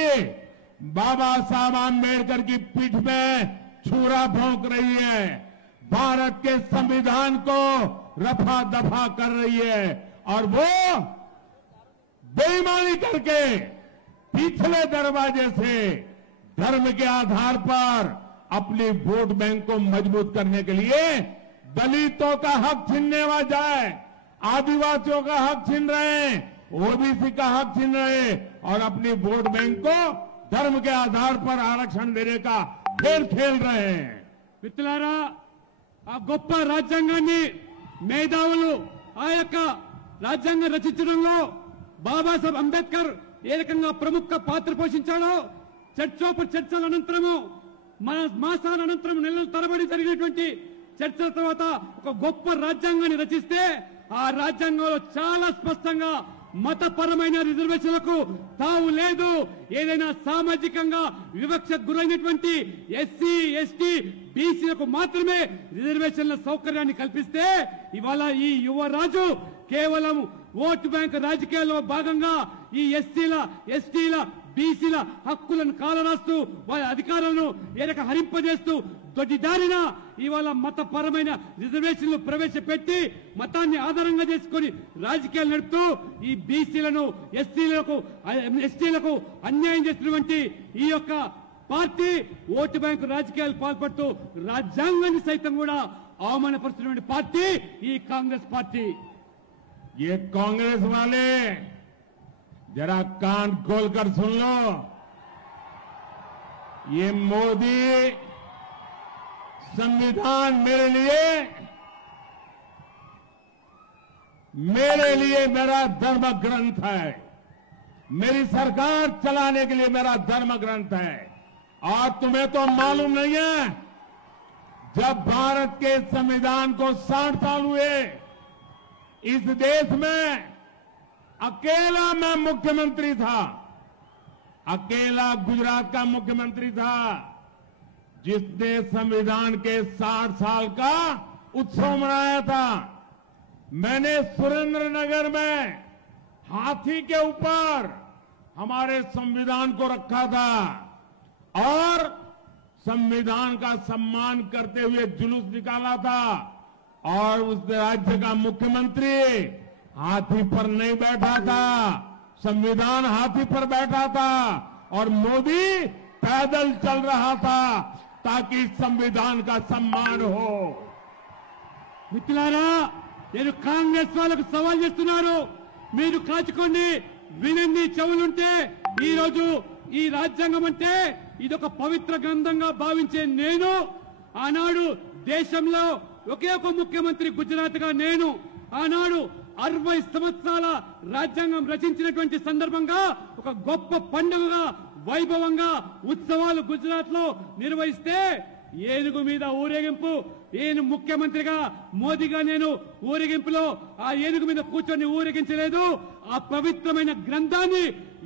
बाबा साहब आंबेडकर की पीठ में छुरा भोंक रही है, भारत के संविधान को रफा दफा कर रही है और वो बेईमानी करके पिछले दरवाजे से धर्म के आधार पर अपनी वोट बैंक को मजबूत करने के लिए दलितों का हक छीनने जाए, आदिवासियों का हक छीन रहे हैं, ओबीसी का हक छीन रहे और अपनी वोट बैंक को धर्म के आधार पर आरक्षण देने का खेल खेल रहे हैं। మిత్రులారా, ఆ గొప్ప రాజ్యాంగాన్ని మేధావులు ఆ యొక్క రాజ్యాంగం రచించడంలో బాబాసాహెబ్ అంబేద్కర్ ఏ రకంగా ప్రముఖ పాత్ర పోషించాడో చర్చల అనంతరము, మాసాల అనంతరం నెలల తరబడి జరిగినటువంటి చర్చల తర్వాత ఒక గొప్ప రాజ్యాంగాన్ని రచిస్తే ఆ రాజ్యాంగంలో చాలా స్పష్టంగా మతపరమైన రిజర్వేషన్లకు తావు లేదు. ఏదైనా సామాజికంగా వివక్షకు గురైనటువంటి ఎస్సీ, ఎస్టీ, బీసీలకు మాత్రమే రిజర్వేషన్ల సౌకర్యాన్ని కల్పిస్తే ఇవాళ ఈ యువరాజు కేవలం ఓటు బ్యాంక్ రాజకీయాల్లో భాగంగా ఈ ఎస్సీల, ఎస్టీల, బీసీల హక్కులను కాలరాస్తూ వారి అధికారాలను ఏ రకంగా హరింపజేస్తూ దొడ్డిదారిన ఇవాళ మతపరమైన రిజర్వేషన్లు ప్రవేశపెట్టి మతాన్ని ఆధారంగా చేసుకుని రాజకీయాలు నడుపుతూ ఈ బీసీలను, ఎస్టీలకు అన్యాయం చేస్తున్నటువంటి ఈ యొక్క పార్టీ ఓటు బ్యాంకు రాజకీయాలు పాల్పడుతూ రాజ్యాంగాన్ని సైతం కూడా అవమానపరుస్తున్నటువంటి పార్టీ ఈ కాంగ్రెస్ పార్టీ. ये कांग्रेस वाले जरा कान खोलकर सुन लो, ये मोदी संविधान मेरे लिए मेरा धर्म ग्रंथ है, मेरी सरकार चलाने के लिए मेरा धर्म ग्रंथ है। और तुम्हें तो मालूम नहीं है, जब भारत के संविधान को 60 साल हुए, इस देश में अकेला मैं मुख्यमंत्री था, अकेला गुजरात का मुख्यमंत्री था जिसने संविधान के 60 साल का उत्सव मनाया था। मैंने सुरेंद्रनगर में हाथी के ऊपर हमारे संविधान को रखा था और संविधान का सम्मान करते हुए जुलूस निकाला था। और उस राज्य का मुख्यमंत्री हाथी पर नहीं बैठा था, संविधान हाथी पर बैठा था और मोदी पैदल चल रहा था ताकि संविधान का सम्मान हो। మిత్రులారా, నేను కాంగ్రెస్ వాళ్ళకు సవాల్ చేస్తున్నాను, మీరు కాచుకోండి, వినండి, చెవులుంటే. ఈ రోజు ఈ రాజ్యాంగం అంటే ఇదొక పవిత్ర గ్రంథంగా భావించే నేను, ఆనాడు దేశంలో ఒకే ఒక ముఖ్యమంత్రి గుజరాత్ గా నేను ఆనాడు 60 సంవత్సరాల రాజ్యాంగం రచించినటువంటి సందర్భంగా ఒక గొప్ప పండుగగా వైభవంగా ఉత్సవాలు గుజరాత్ లో నిర్వహిస్తే ఏనుగు మీద ఊరేగింపు, నేను ముఖ్యమంత్రిగా మోదీగా నేను ఊరేగింపులో ఆ ఏనుగు మీద కూర్చొని ఊరేగించలేదు. ఆ పవిత్రమైన గ్రంథాన్ని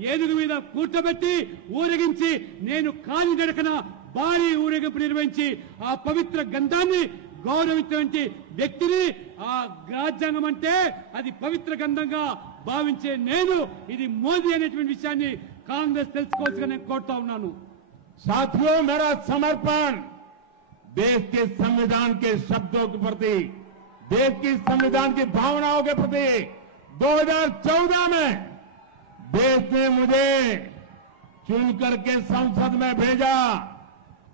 ఏనుగు మీద కూర్చోబెట్టి ఊరేగించి నేను కాలి నడకన భారీ ఊరేగింపు నిర్వహించి ఆ పవిత్ర గ్రంథాన్ని గౌరవించినటువంటి వ్యక్తిని, ఆ రాజ్యాంగం అంటే అది పవిత్ర గ్రంథంగా భావించే నేను, ఇది మోదీ అనేటువంటి విషయాన్ని కాంగ్రెస్ తెలుసుకోవాల్సిగా నేను కోరుతా ఉన్నాను. साथियों, मेरा समर्पण देश के संविधान के शब्दों के प्रति, देश की संविधान की भावनाओं के प्रति 2014 में देश ने मुझे चुन करके संसद में भेजा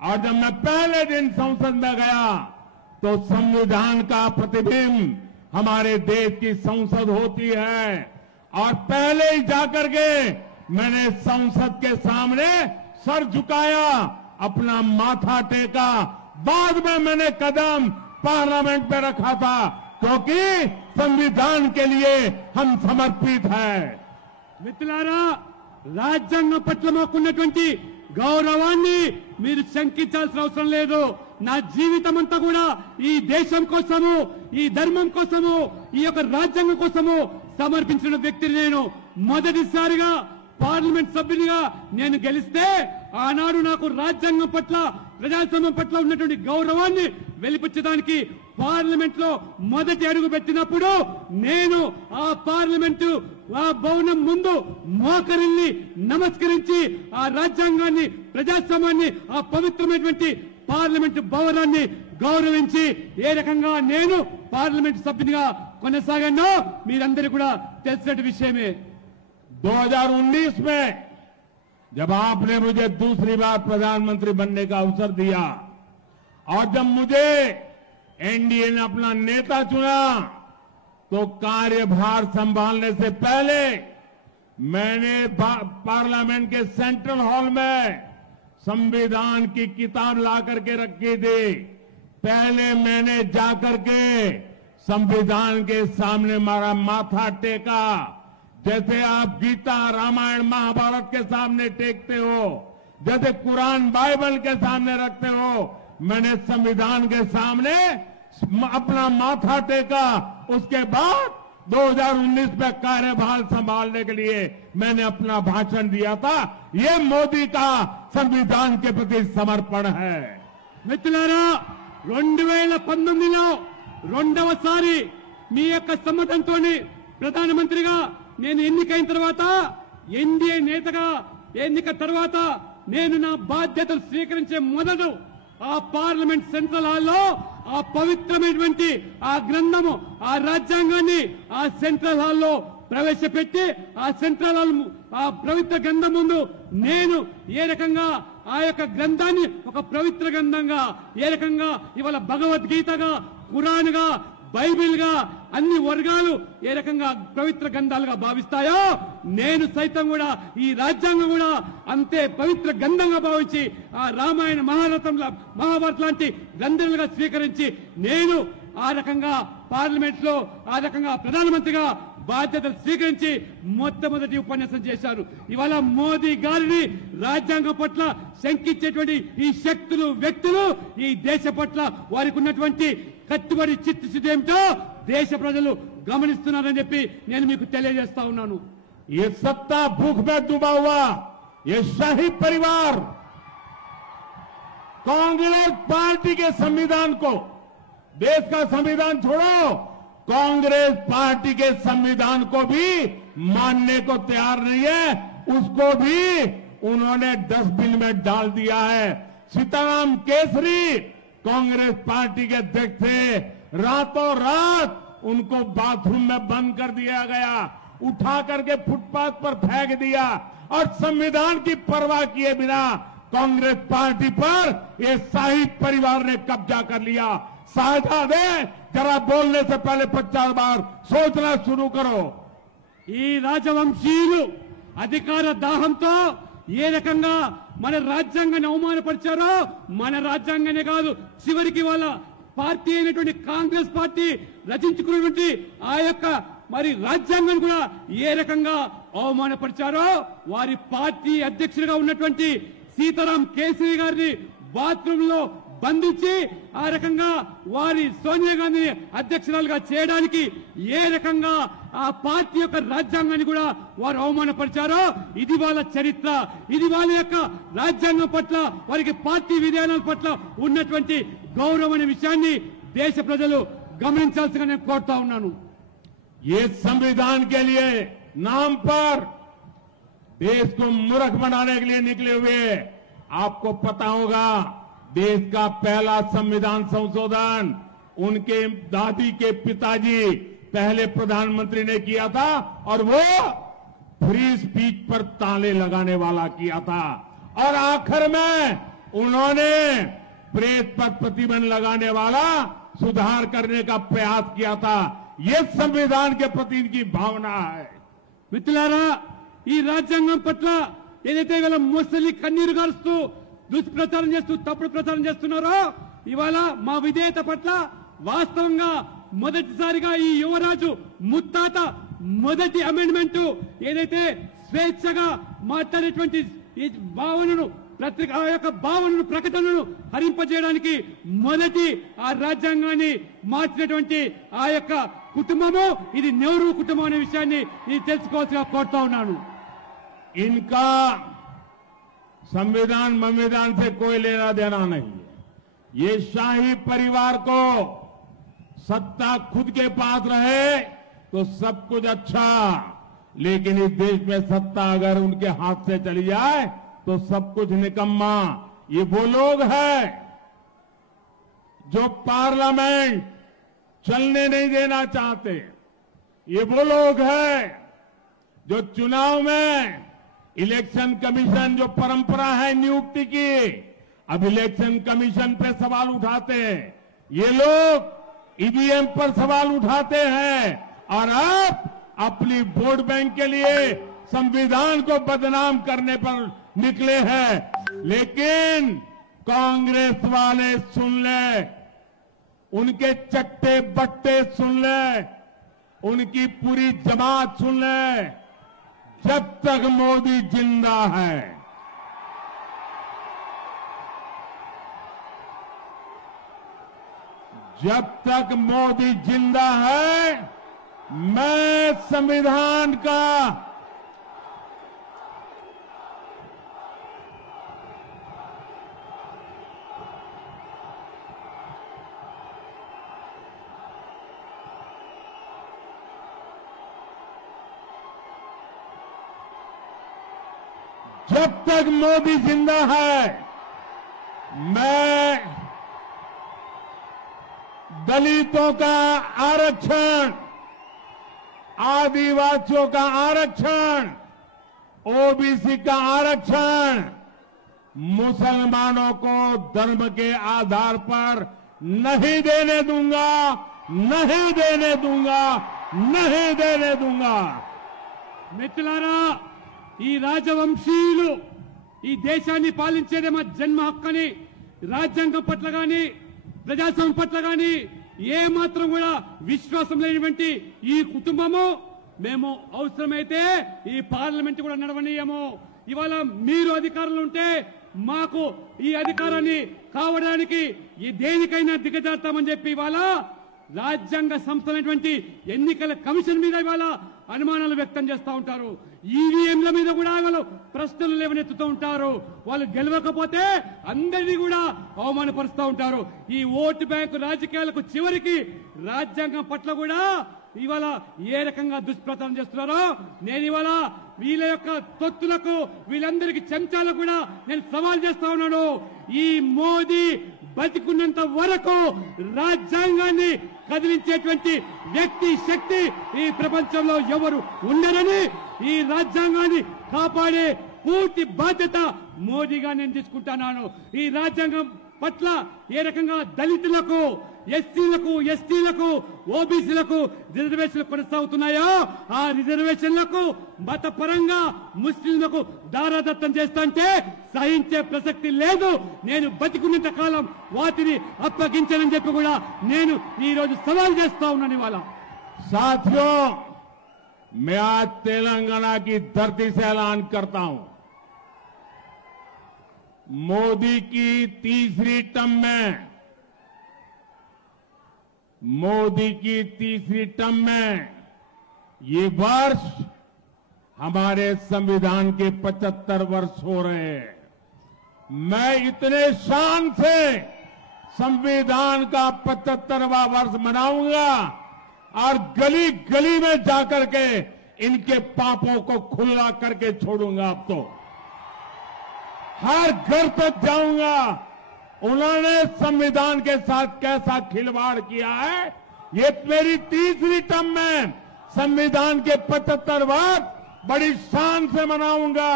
और जब मैं पहले दिन संसद में गया तो संविधान का प्रतिबिंब हमारे देश की संसद होती है और पहले ही जाकर के मैंने संसद के सामने सर झुकाया, अपना माथा टेका। बाद में मैंने कदम पार्लियामेंट में रखा था क्योंकि संविधान के लिए हम समर्पित हैं। మిత్రులారా, రాజ్యాంగం పట్ల మాకున్నటువంటి గౌరవాన్ని మీరు శంకించాల్సిన అవసరం లేదు. నా జీవితం అంతా కూడా ఈ దేశం కోసము, ఈ ధర్మం కోసము, ఈ యొక్క రాజ్యాంగం కోసము సమర్పించిన వ్యక్తిని నేను. మొదటిసారిగా పార్లమెంట్ సభ్యునిగా నేను గెలిస్తే ఆనాడు నాకు రాజ్యాంగం పట్ల, ప్రజాస్వామ్యం పట్ల ఉన్నటువంటి గౌరవాన్ని వెలిపించడానికి పార్లమెంట్ లో మొదటి అడుగు పెట్టినప్పుడు నేను ఆ పార్లమెంటు ఆ భవనం ముందు మోకరిల్లి నమస్కరించి ఆ రాజ్యాంగాన్ని, ప్రజాస్వామ్యాన్ని, ఆ పవిత్రమైనటువంటి పార్లమెంటు భవనాన్ని గౌరవించి ఏ రకంగా నేను పార్లమెంట్ సభ్యునిగా కొనసాగానో మీరందరూ కూడా తెలిసిన విషయమే. 2019 में जब आपने मुझे दूसरी बार प्रधानमंत्री बनने का अवसर दिया और जब मुझे एनडीए ने अपना नेता चुना तो कार्यभार संभालने से पहले मैंने पार्लियामेंट के सेंट्रल हॉल में संविधान की किताब ला करके रखी थी। पहले मैंने जाकर के संविधान के सामने मारा माथा टेका, जैसे आप गीता, रामायण, महाभारत के सामने टेकते हो, जैसे कुरान, बाइबल के सामने रखते हो, मैंने संविधान के सामने अपना माथा टेका। उसके बाद 2019 में कार्यभार संभालने के लिए मैंने अपना भाषण दिया था। ये मोदी का संविधान के प्रति समर्पण है। మిత్రులారా, 2019లో రెండవసారి మీ యొక్క సమ్మతంతో ప్రధానమంత్రిగా నేను ఎన్నికైన తర్వాత, ఎన్డీఏ నేతగా ఎన్నిక తర్వాత నేను నా బాధ్యతలు స్వీకరించే మొదట ఆ పార్లమెంట్ సెంట్రల్ హాల్లో ఆ పవిత్రమైనటువంటి ఆ గ్రంథము, ఆ రాజ్యాంగాన్ని ఆ సెంట్రల్ హాల్లో ప్రవేశపెట్టి ఆ సెంట్రల్ హాల్ ఆ పవిత్ర గ్రంథం ముందు నేను ఏ రకంగా ఆ యొక్క గ్రంథాన్ని ఒక పవిత్ర గ్రంథంగా, ఏ రకంగా ఇవాళ భగవద్గీతగా, ఖురాన్ గా, బైబిల్ గా అన్ని వర్గాలు ఏ రకంగా పవిత్ర గ్రంథాలుగా భావిస్తాయో నేను సైతం కూడా ఈ రాజ్యాంగం కూడా అంతే పవిత్ర గ్రంథంగా భావించి ఆ రామాయణ, మహాభారతం లాంటి గ్రంథాలుగా స్వీకరించి నేను ఆ రకంగా పార్లమెంట్ లో ఆ రకంగా ప్రధానమంత్రిగా బాధ్యతలు స్వీకరించి మొట్టమొదటి ఉపన్యాసం చేశారు. ఇవాళ మోదీ గారిని రాజ్యాంగం పట్ల శంకించేటువంటి ఈ శక్తులు వ్యక్తులు ఈ దేశ పట్ల వారికి ఉన్నటువంటి కట్టుబడి చిత్తశుద్ధి ఏమిటో దేశ ప్రజలు గమనిస్తున్నారని చెప్పి నేను మీకు తెలియజేస్తా ఉన్నాను. ये सत्ता भूख में डूबा हुआ ये शाही परिवार कांग्रेस पार्टी के संविधान को, देश का संविधान छोड़ो, कांग्रेस पार्टी के संविधान को भी मानने को तैयार नहीं है. उसको भी उन्होंने डस्टबिन में डाल दिया है. सीताराम केसरी कांग्रेस पार्टी के अध्यक्ष थे, रातों रात उनको बाथरूम में बंद कर दिया गया, उठा करके फुटपाथ पर फेंक दिया और संविधान की परवाह किए बिना कांग्रेस पार्टी पर ये शाही परिवार ने कब्जा कर लिया. साझादे जरा बोलने से पहले 50 बार सोचना शुरू करो. ఈ రాజవంశీయులు అధికార దాహంతో ఏ రకంగా మన రాజ్యాంగాన్ని అవమానపరిచారో, మన రాజ్యాంగానే కాదు చివరికి వాళ్ళ పార్టీ అయినటువంటి కాంగ్రెస్ పార్టీ రచించుకున్నటువంటి ఆ యొక్క మరి రాజ్యాంగాన్ని కూడా ఏ రకంగా అవమానపరిచారో, వారి పార్టీ అధ్యక్షుడిగా ఉన్నటువంటి సీతారాం కేసరి గారిని బాత్రూమ్ లో బంధించి ఆ రకంగా వారి సోనియా గాంధీని అధ్యక్షురాలుగా చేయడానికి ఏ రకంగా ఆ పార్టీ యొక్క రాజ్యాంగాన్ని కూడా వారు అవమానపరిచారో ఇది వాళ్ళ చరిత్ర. ఇది వాళ్ళ యొక్క రాజ్యాంగం పట్ల వారికి పార్టీ విధానాల పట్ల ఉన్నటువంటి గౌరవం అనే విషయాన్ని దేశ ప్రజలు గమనించాల్సిగా నేను కోరుతా ఉన్నాను. ये संविधान के लिए नाम पर देश को मूर्ख बनाने के लिए निकले हुए, आपको पता होगा देश का पहला संविधान संशोधन उनके दादी के पिताजी पहले प्रधानमंत्री ने किया था और वो फ्री स्पीच पर ताले लगाने वाला किया था और आखिर में उन्होंने प्रेस पर प्रतिबंध लगाने वाला सुधार करने का प्रयास किया था. ये संविधान के प्रति इनकी भावना है. మిత్రులారా, ఈ రాజ్యాంగం పట్ల ఏదైతే వీళ్ళ ముసలి కన్నీరు గారుస్తూ దుష్ప్రచారం చేస్తూ తప్పుడు ప్రచారం చేస్తున్నారో, ఇవాళ మా విధేయత పట్ల వాస్తవంగా మొదటిసారిగా ఈ యువరాజు ముత్తాత మొదటి అమెండ్మెంట్ ఏదైతే స్వేచ్ఛగా మాట్లాడేటువంటి ఈ భావనను పత్రిక ఆ యొక్క భావనను ప్రకటనను హరింపజేయడానికి మొదటి ఆ రాజ్యాంగాన్ని మార్చినటువంటి ఆ యొక్క కుటుంబము ఇది నెహ్రూ కుటుంబం అనే విషయాన్ని ఇది తెలుసుకోవాల్సిగా కోరుతా ఉన్నాను. इनका संविधान संविधान से कोई लेना देना नहीं. ये शाही परिवार को सत्ता खुद के पास रहे तो सब कुछ अच्छा, लेकिन इस देश में सत्ता अगर उनके हाथ से चली जाए तो सब कुछ निकम्मा. ये वो लोग हैं जो पार्लियामेंट चलने नहीं देना चाहते. ये वो लोग हैं जो चुनाव में इलेक्शन कमीशन जो परंपरा है नियुक्ति की, अब इलेक्शन कमीशन पे सवाल उठाते हैं. ये लोग ईवीएम पर सवाल उठाते हैं और अब अपनी वोट बैंक के लिए संविधान को बदनाम करने पर निकले हैं. लेकिन कांग्रेस वाले सुन ले, उनके चट्टे बट्टे सुन ले, उनकी पूरी जमात सुन ले, जब तक मोदी जिंदा है जब तक मोदी जिंदा है मैं संविधान का जब तक मोदी जिंदा है मैं दलितों का आरक्षण, आदिवासियों का आरक्षण, ओबीसी का आरक्षण, मुसलमानों को धर्म के आधार पर नहीं देने दूंगा, नहीं देने दूंगा, नहीं देने दूंगा. మిత్రులారా, ఈ రాజవంశీయులు ఈ దేశాన్ని పాలించేదే మా జన్మ హక్కని రాజ్యాంగం పట్ల గాని ప్రజాస్వామ్యం పట్ల గాని ఏ మాత్రం కూడా విశ్వాసం లేనివంటి ఈ కుటుంబము మేము అవసరమైతే ఈ పార్లమెంట్ కూడా నడవనీయము. ఇవాళ మీరు అధికారంలో ఉంటే మాకు ఈ అధికారాన్ని కావడానికి ఈ దేనికైనా దిగజారుతామని చెప్పి ఇవాళ రాజ్యాంగ సంస్థలైనటువంటి ఎన్నికల కమిషన్ మీద ఇవాళ అనుమానాలు వ్యక్తం చేస్తూ ఉంటారు. ఈవీఎంల మీద కూడా వాళ్ళు ప్రశ్నలు లేవనెత్తుతూ ఉంటారు. వాళ్ళు గెలవకపోతే అందరినీ కూడా అవమానపరుస్తూ ఉంటారు. ఈ ఓటు బ్యాంకు రాజకీయాలకు చివరికి రాజ్యాంగం పట్ల కూడా ఇవాళ ఏ రకంగా దుష్ప్రచారం చేస్తున్నారో నేను ఇవాళ వీళ్ళ యొక్క తొత్తులకు వీళ్ళందరికీ చెంచాలకు కూడా నేను సవాల్ చేస్తా ఉన్నాను. ఈ మోదీ బతికున్నంత వరకు రాజ్యాంగాన్ని కదిలించేటువంటి వ్యక్తి శక్తి ఈ ప్రపంచంలో ఎవరు ఉండరని, ఈ రాజ్యాంగాన్ని కాపాడే పూర్తి బాధ్యత మోదీగా నేను తీసుకుంటున్నాను. ఈ రాజ్యాంగం పట్ల ఏ రకంగా దళితులకు, ఎస్సీలకు, ఎస్టీలకు, ఓబీసీలకు రిజర్వేషన్లు కొనసాగుతున్నాయో ఆ రిజర్వేషన్లకు మతపరంగా ముస్లింలకు దారాదత్తం చేస్తుంటే సహించే ప్రసక్తి లేదు. నేను బతికున్నంత కాలం వాటిని అప్పగించానని చెప్పి కూడా నేను ఈ రోజు సవాల్ చేస్తా ఉన్నాను. ఇవాళ साथियों, मैं आज तेलंगाना की धरती से ऐलान करता हूं, मोदी की तीसरी टर्म में ये वर्ष हमारे संविधान के 75 वर्ष हो रहे हैं. मैं इतने शान से संविधान का 75वां वर्ष मनाऊंगा और गली गली में जाकर के इनके पापों को खुला करके छोड़ूंगा. अब तो हर घर तक जाऊंगा. उन्होंने संविधान के साथ कैसा खिलवाड़ किया है, ये मेरी तीसरी टर्म में संविधान के 75 वर्ष बड़ी शान से मनाऊंगा,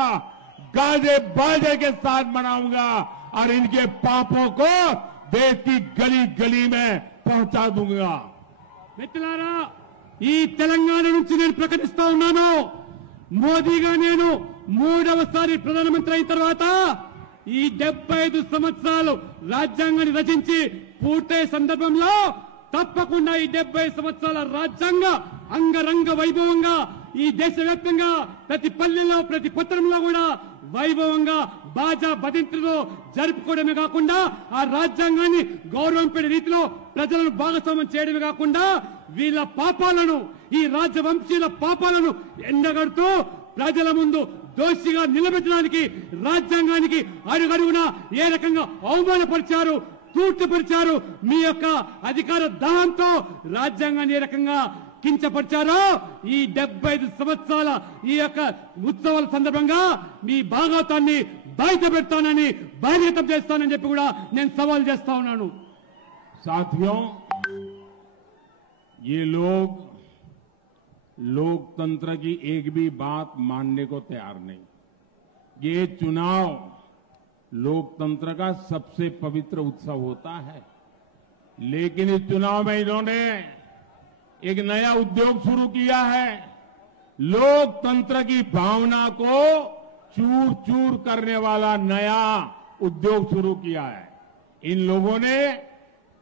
गाजे बाजे के साथ मनाऊंगा और इनके पापों को देश की गली गली में पहुंचा दूंगा. మిత్రులారా, ఈ తెలంగాణ నుంచి నేను ప్రకటిస్తా ఉన్నాను, మోదీగా నేను 3వసారి ప్రధానమంత్రి అయిన తర్వాత ఈ 75 సంవత్సరాలు రాజ్యాంగాన్ని రచించి పూర్తయ్యే సందర్భంలో తప్పకుండా ఈ 70 సంవత్సరాల రాజ్యాంగ అంగరంగ వైభవంగా ఈ దేశవ్యాప్తంగా ప్రతి పల్లెలో ప్రతి పట్టణంలో కూడా వైభవంగా బాజా బదింతులతో జరుపుకోవడమే కాకుండా ఆ రాజ్యాంగాన్ని గౌరవింపే రీతిలో ప్రజలను భాగస్వామ్యం చేయడమే కాకుండా వీళ్ళ పాపాలను, ఈ రాజవంశీయుల పాపాలను ఎండగడుతూ ప్రజల ముందు దోషిగా నిలబెట్టడానికి రాజ్యాంగానికి అడుగడుగునా ఏ రకంగా అవమానపరిచారు, తూర్చుపరిచారు. మీ యొక్క అధికార దాహంతో రాజ్యాంగాన్ని ఏ రకంగా కించపరిచారో ఈ 75 సంవత్సరాల ఈ యొక్క ఉత్సవాల సందర్భంగా మీ భాగవతాన్ని బయట పెడతానని, బహిర్గతం చేస్తానని చెప్పి కూడా నేను సవాల్ చేస్తా ఉన్నాను. साथियों, ये लोग लोकतंत्र की एक भी बात मानने को तैयार नहीं. ये चुनाव लोकतंत्र का सबसे पवित्र उत्सव होता है, लेकिन इस चुनाव में इन्होंने एक नया उद्योग शुरू किया है. लोकतंत्र की भावना को चूर चूर करने वाला नया उद्योग शुरू किया है. इन लोगों ने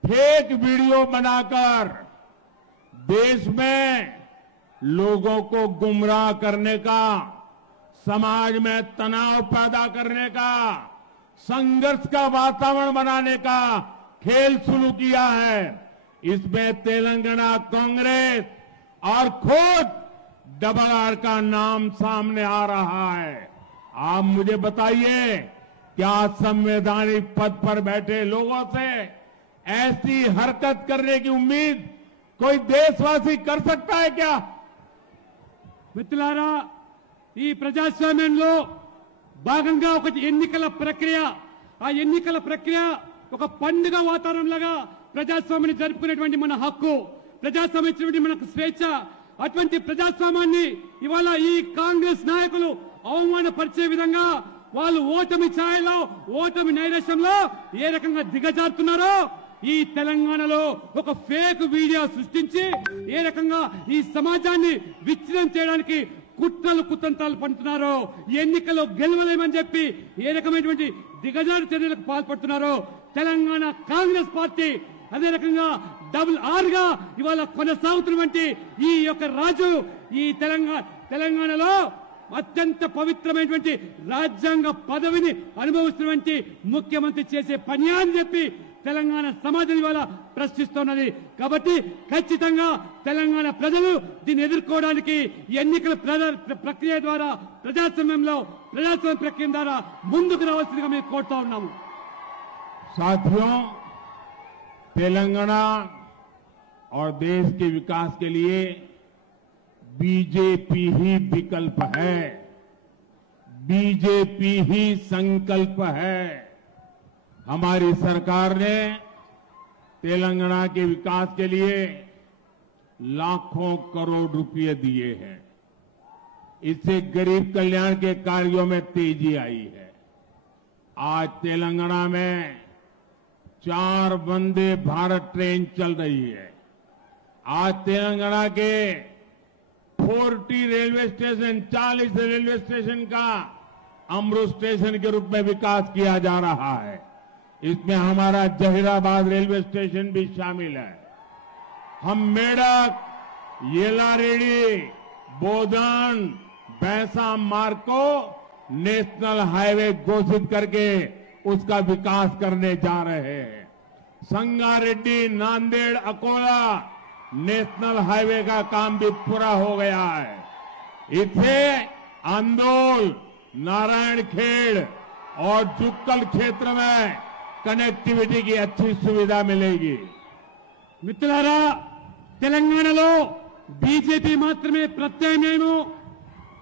फेक वीडियो बनाकर देश में लोगों को गुमराह करने का, समाज में तनाव पैदा करने का, संघर्ष का वातावरण बनाने का खेल शुरू किया है. इसमें तेलंगाना कांग्रेस और खुद डबल आर का नाम सामने आ रहा है. आप मुझे बताइए, क्या संवैधानिक पद पर बैठे लोगों से ऐसी हरकत करने की उम्मीद कोई देशवासी कर सकता है क्या? మిత్రులారా, ఈ ప్రజాస్వామ్యంలో భాగంగా ఒక ఎన్నికల ప్రక్రియ, ఆ ఎన్నికల ప్రక్రియ ఒక పండుగ వాతావరణంలాగా ప్రజాస్వామ్యాన్ని జరుపుకునేటువంటి మన హక్కు, ప్రజాస్వామ్యం ఇచ్చినటువంటి మనకు స్వేచ్ఛ. అటువంటి ప్రజాస్వామ్యాన్ని ఇవాళ ఈ కాంగ్రెస్ నాయకులు అవమానపరిచే విధంగా వాళ్ళు ఓటమి ఛాయలో, ఓటమి నైరాశ్యంలో ఏ రకంగా దిగజారుతున్నారో, ఈ తెలంగాణలో ఒక ఫేక్ వీడియో సృష్టించి ఏ రకంగా ఈ సమాజాన్ని విచ్ఛిన్నం చేయడానికి కుట్రలు కుతంత్రాలు పంటున్నారో, ఎన్నికల్లో గెలవలేమని చెప్పి ఏ రకమైనటువంటి దిగజారు చర్యలకు పాల్పడుతున్నారో తెలంగాణ కాంగ్రెస్ పార్టీ, అదే రకంగా RRR గా ఇవాళ కొనసాగుతున్నటువంటి ఈ యొక్క రాజు ఈ తెలంగాణలో అత్యంత పవిత్రమైనటువంటి రాజ్యాంగ పదవిని అనుభవిస్తున్నటువంటి ముఖ్యమంత్రి చేసే పని అని చెప్పి తెలంగాణ సమాజం ఇవాళ ప్రశ్నిస్తున్నది. కాబట్టి ఖచ్చితంగా తెలంగాణ ప్రజలు దీన్ని ఎదుర్కోవడానికి ఎన్నికల ప్రక్రియ ద్వారా ప్రజాస్వామ్య ప్రక్రియ ద్వారా ముందుకు రావాల్సిందిగా మేము కోరుతా ఉన్నాము. साथियों, तेलंगाना और देश के विकास के लिए बीजेपी ही विकल्प है, बीजेपी ही संकल्प है. हमारी सरकार ने तेलंगाना के विकास के लिए लाखों करोड़ रुपए दिए हैं. इससे गरीब कल्याण के कार्यों में तेजी आई है. आज तेलंगाना में 4 वंदे भारत ट्रेन चल रही है. आज तेलंगाना के 40 रेलवे स्टेशन, 40 रेलवे स्टेशन का अमृत स्टेशन के रूप में विकास किया जा रहा है. इसमें हमारा जहीराबाद रेलवे स्टेशन भी शामिल है. हम मेडक, येलारेडी, बोधन, भैंसा मार्ग को नेशनल हाईवे घोषित करके उसका विकास करने जा रहे हैं. संगारेड्डी, नांदेड़, अकोला नेशनल हाईवे का काम भी पूरा हो गया है. इसे आंदोल, नारायणखेड़ और जुक्कल क्षेत्र में कनेक्टिविटी की अच्छी सुविधा मिलेगी. మిత్రులారా, తెలంగాణలో బీజేపీ మాత్రమే ప్రత్యామ్నాయము.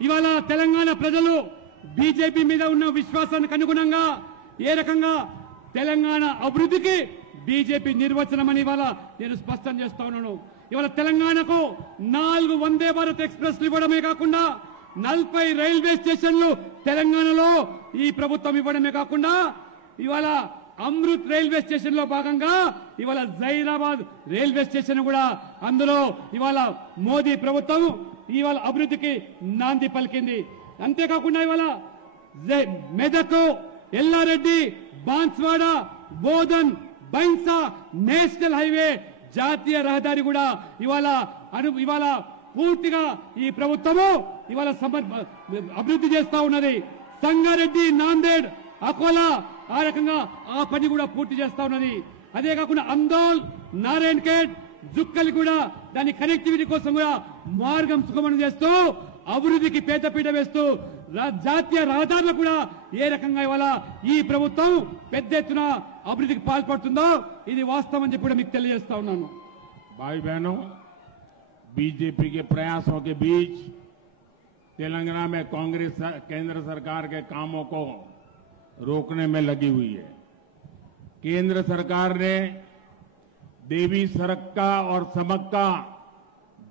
ఇవాళ తెలంగాణ ప్రజలు బీజేపీ మీద ఉన్న విశ్వాసానికి అనుగుణంగా ఏ రకంగా తెలంగాణ అభివృద్ధికి బీజేపీ నిర్వచనమని ఇవాళ నేను స్పష్టం చేస్తా ఉన్నాను. ఇవాళ తెలంగాణకు 4 వందే భారత్ ఎక్స్ప్రెస్లు ఇవ్వడమే కాకుండా 40 రైల్వే స్టేషన్లు తెలంగాణలో ఈ ప్రభుత్వం ఇవ్వడమే కాకుండా ఇవాళ అమృత్ రైల్వే స్టేషన్ లో భాగంగా ఇవాళ జైరాబాద్ రైల్వే స్టేషన్ కూడా అందులో ఇవాళ మోదీ ప్రభుత్వం ఇవాళ అభివృద్ధికి నాంది పలికింది. అంతేకాకుండా ఇవాళ మెదక్, ఎల్లారెడ్డి, బాన్స్వాడ, బోధన్, బైన్సా నేషనల్ హైవే జాతీయ రహదారి కూడా ఇవాళ పూర్తిగా ఈ ప్రభుత్వము ఇవాళ అభివృద్ధి చేస్తా ఉన్నది. సంగారెడ్డి, నాందేడ్, అకోలా ఆ రకంగా ఆ పని కూడా పూర్తి చేస్తా ఉన్నది. అదే కాకుండా అందోల్, నారాయణఖేడ్, జుక్కల్ కూడా దాని కనెక్టివిటీ కోసం కూడా మార్గం సుగమనం చేస్తూ అభివృద్ధికి పెద్దపీట వేస్తూ జాతీయ రహదారులు కూడా ఏ రకంగా ఇవాళ ఈ ప్రభుత్వం పెద్ద ఎత్తున అభివృద్ధికి పాల్పడుతుందో ఇది వాస్తవం అని చెప్పి మీకు తెలియజేస్తా ఉన్నాను. भाई बहनों, बीजेपी के प्रयासों के बीच तेलंगाना में कांग्रेस केंद्र सरकार के कामों को रोकने में लगी हुई है. केंद्र सरकार ने देवी सरक्का और समक्का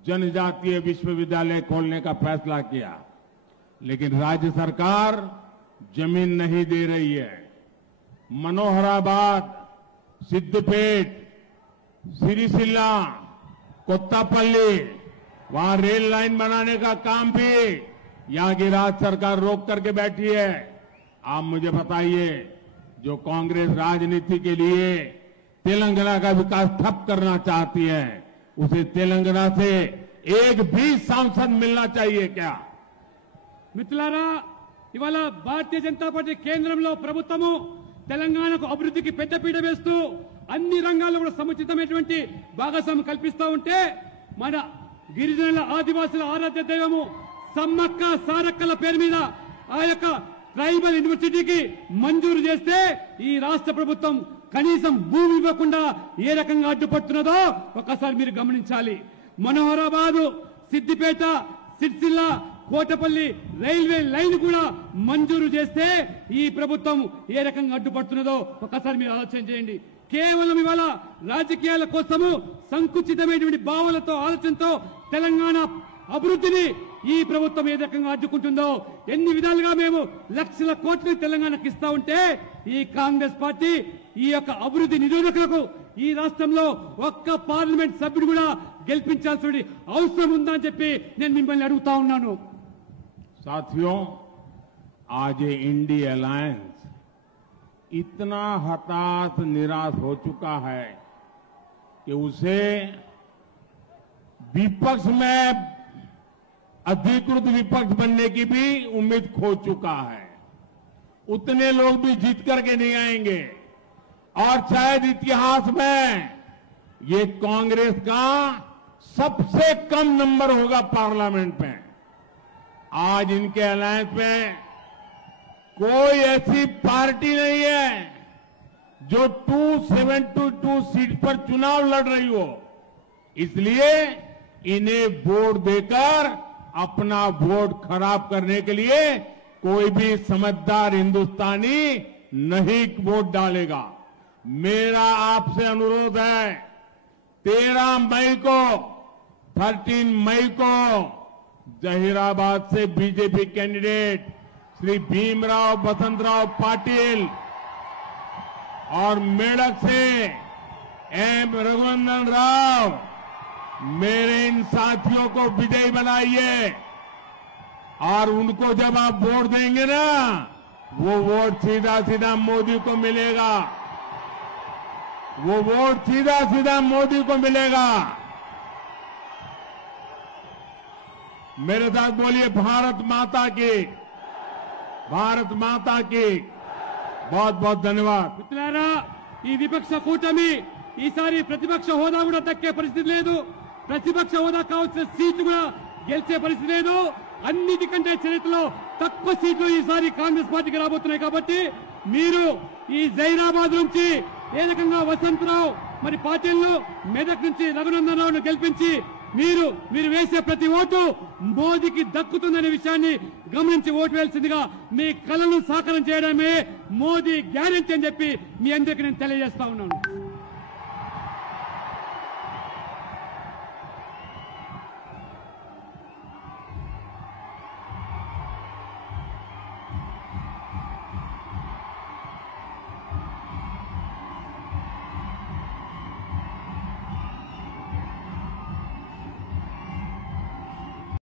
जनजातीय विश्वविद्यालय खोलने का फैसला किया, लेकिन राज्य सरकार जमीन नहीं दे रही है. मनोहराबाद, सिद्धपेट, सिरिसिल्ला, कोत्तापल्ली वहां रेल लाइन बनाने का काम भी यहां की राज्य सरकार रोक करके बैठी है. आप मुझे बताइए, जो कांग्रेस राजनीति के लिए तेलंगाना का विकास ठप करना चाहती है, उसे तेलंगाना से एक भी सांसद मिलना चाहिए क्या? మిత్రులారా, ఇవాళ భారతీయ జనతా పార్టీ కేంద్రంలో ప్రభుత్వము తెలంగాణకు అభివృద్ధికి పెద్దపీట వేస్తూ అన్ని రంగాల్లో కూడా సముచితమైనటువంటి భాగస్వామ్యం కల్పిస్తూ ఉంటే మన గిరిజనుల ఆదివాసుల ఆరాధ్య దైవము సమ్మక్క సారక్కల పేరు మీద ఆ యొక్క ట్రైబల్ యూనివర్సిటీకి మంజూరు చేస్తే ఈ రాష్ట్ర ప్రభుత్వం కనీసం భూమి ఇవ్వకుండా ఏ రకంగా అడ్డుపడుతున్నదో ఒకసారి మీరు గమనించాలి. మనోహరాబాద్, సిద్దిపేట, సిరిసిల్ల, కోటపల్లి రైల్వే లైన్ కూడా మంజూరు చేస్తే ఈ ప్రభుత్వం ఏ రకంగా అడ్డుపడుతున్నదో ఒకసారి మీరు ఆలోచన చేయండి. కేవలం ఇవాళ రాజకీయాల కోసము సంకుచితమైనటువంటి భావాలతో ఆలోచనతో తెలంగాణ అభివృద్ధిని ఈ ప్రభుత్వం ఏ రకంగా అడ్డుకుంటుందో, ఎన్ని విధాలుగా మేము లక్షల కోట్లు తెలంగాణకు ఇస్తా ఉంటే ఈ కాంగ్రెస్ పార్టీ ఈ యొక్క అభివృద్ధి నిరోధకులకు ఈ రాష్ట్రంలో ఒక్క పార్లమెంట్ సభ్యుడు కూడా గెలిపించాల్సిన అవసరం ఉందా అని చెప్పి నేను మిమ్మల్ని అడుగుతా ఉన్నాను. साथियों, आज ये इंडी अलायंस इतना हताश निराश हो चुका है कि उसे विपक्ष में अधिकृत विपक्ष बनने की भी उम्मीद खो चुका है। उतने लोग भी जीत करके नहीं आएंगे और शायद इतिहास में ये कांग्रेस का सबसे कम नंबर होगा पार्लियामेंट में। आज इनके अलायंस में कोई ऐसी पार्टी नहीं है जो 272 सीट पर चुनाव लड़ रही हो, इसलिए इन्हें वोट देकर अपना वोट खराब करने के लिए कोई भी समझदार हिंदुस्तानी नहीं वोट डालेगा। मेरा आपसे अनुरोध है, 13 मई को जहीराबाद से बीजेपी कैंडिडेट श्री भीमराव बसंतराव पाटिल और मेडक से एम रघुनंदन राव, मेरे इन साथियों को विजयी बनाइए और उनको जब आप वोट देंगे ना, वो वोट सीधा सीधा मोदी को मिलेगा, वो वोट सीधा सीधा मोदी को मिलेगा। मेरे साथ बोलिए भारत माता की, भारत माता की। बहुत बहुत ధన్యవాదాలు। మిత్రులారా, ఈ విపక్ష కూటమి ఈసారి ప్రతిపక్ష హోదా కూడా దక్కే పరిస్థితి లేదు, ప్రతిపక్ష హోదా కావాల్సిన సీట్లు కూడా గెలిచే పరిస్థితి లేదు। అన్నిటికంటే చరిత్రలో తక్కువ సీట్లు ఈసారి కాంగ్రెస్ పార్టీకి రాబోతున్నాయి। కాబట్టి మీరు ఈ జైరాబాద్ నుంచి ఏ రకంగా వసంతరావు మరి పాటిల్ను, మెదక్ నుంచి రఘునందన్ రావును గెలిపించి మీరు వేసే ప్రతి ఓటు మోదీకి దక్కుతుందనే విషయాన్ని గమనించి ఓటు వేయాల్సిందిగా మీ కలను సాకారం చేయడమే మోదీ గ్యారెంటీ అని చెప్పి మీ అందరికీ నేను తెలియజేస్తా ఉన్నాను।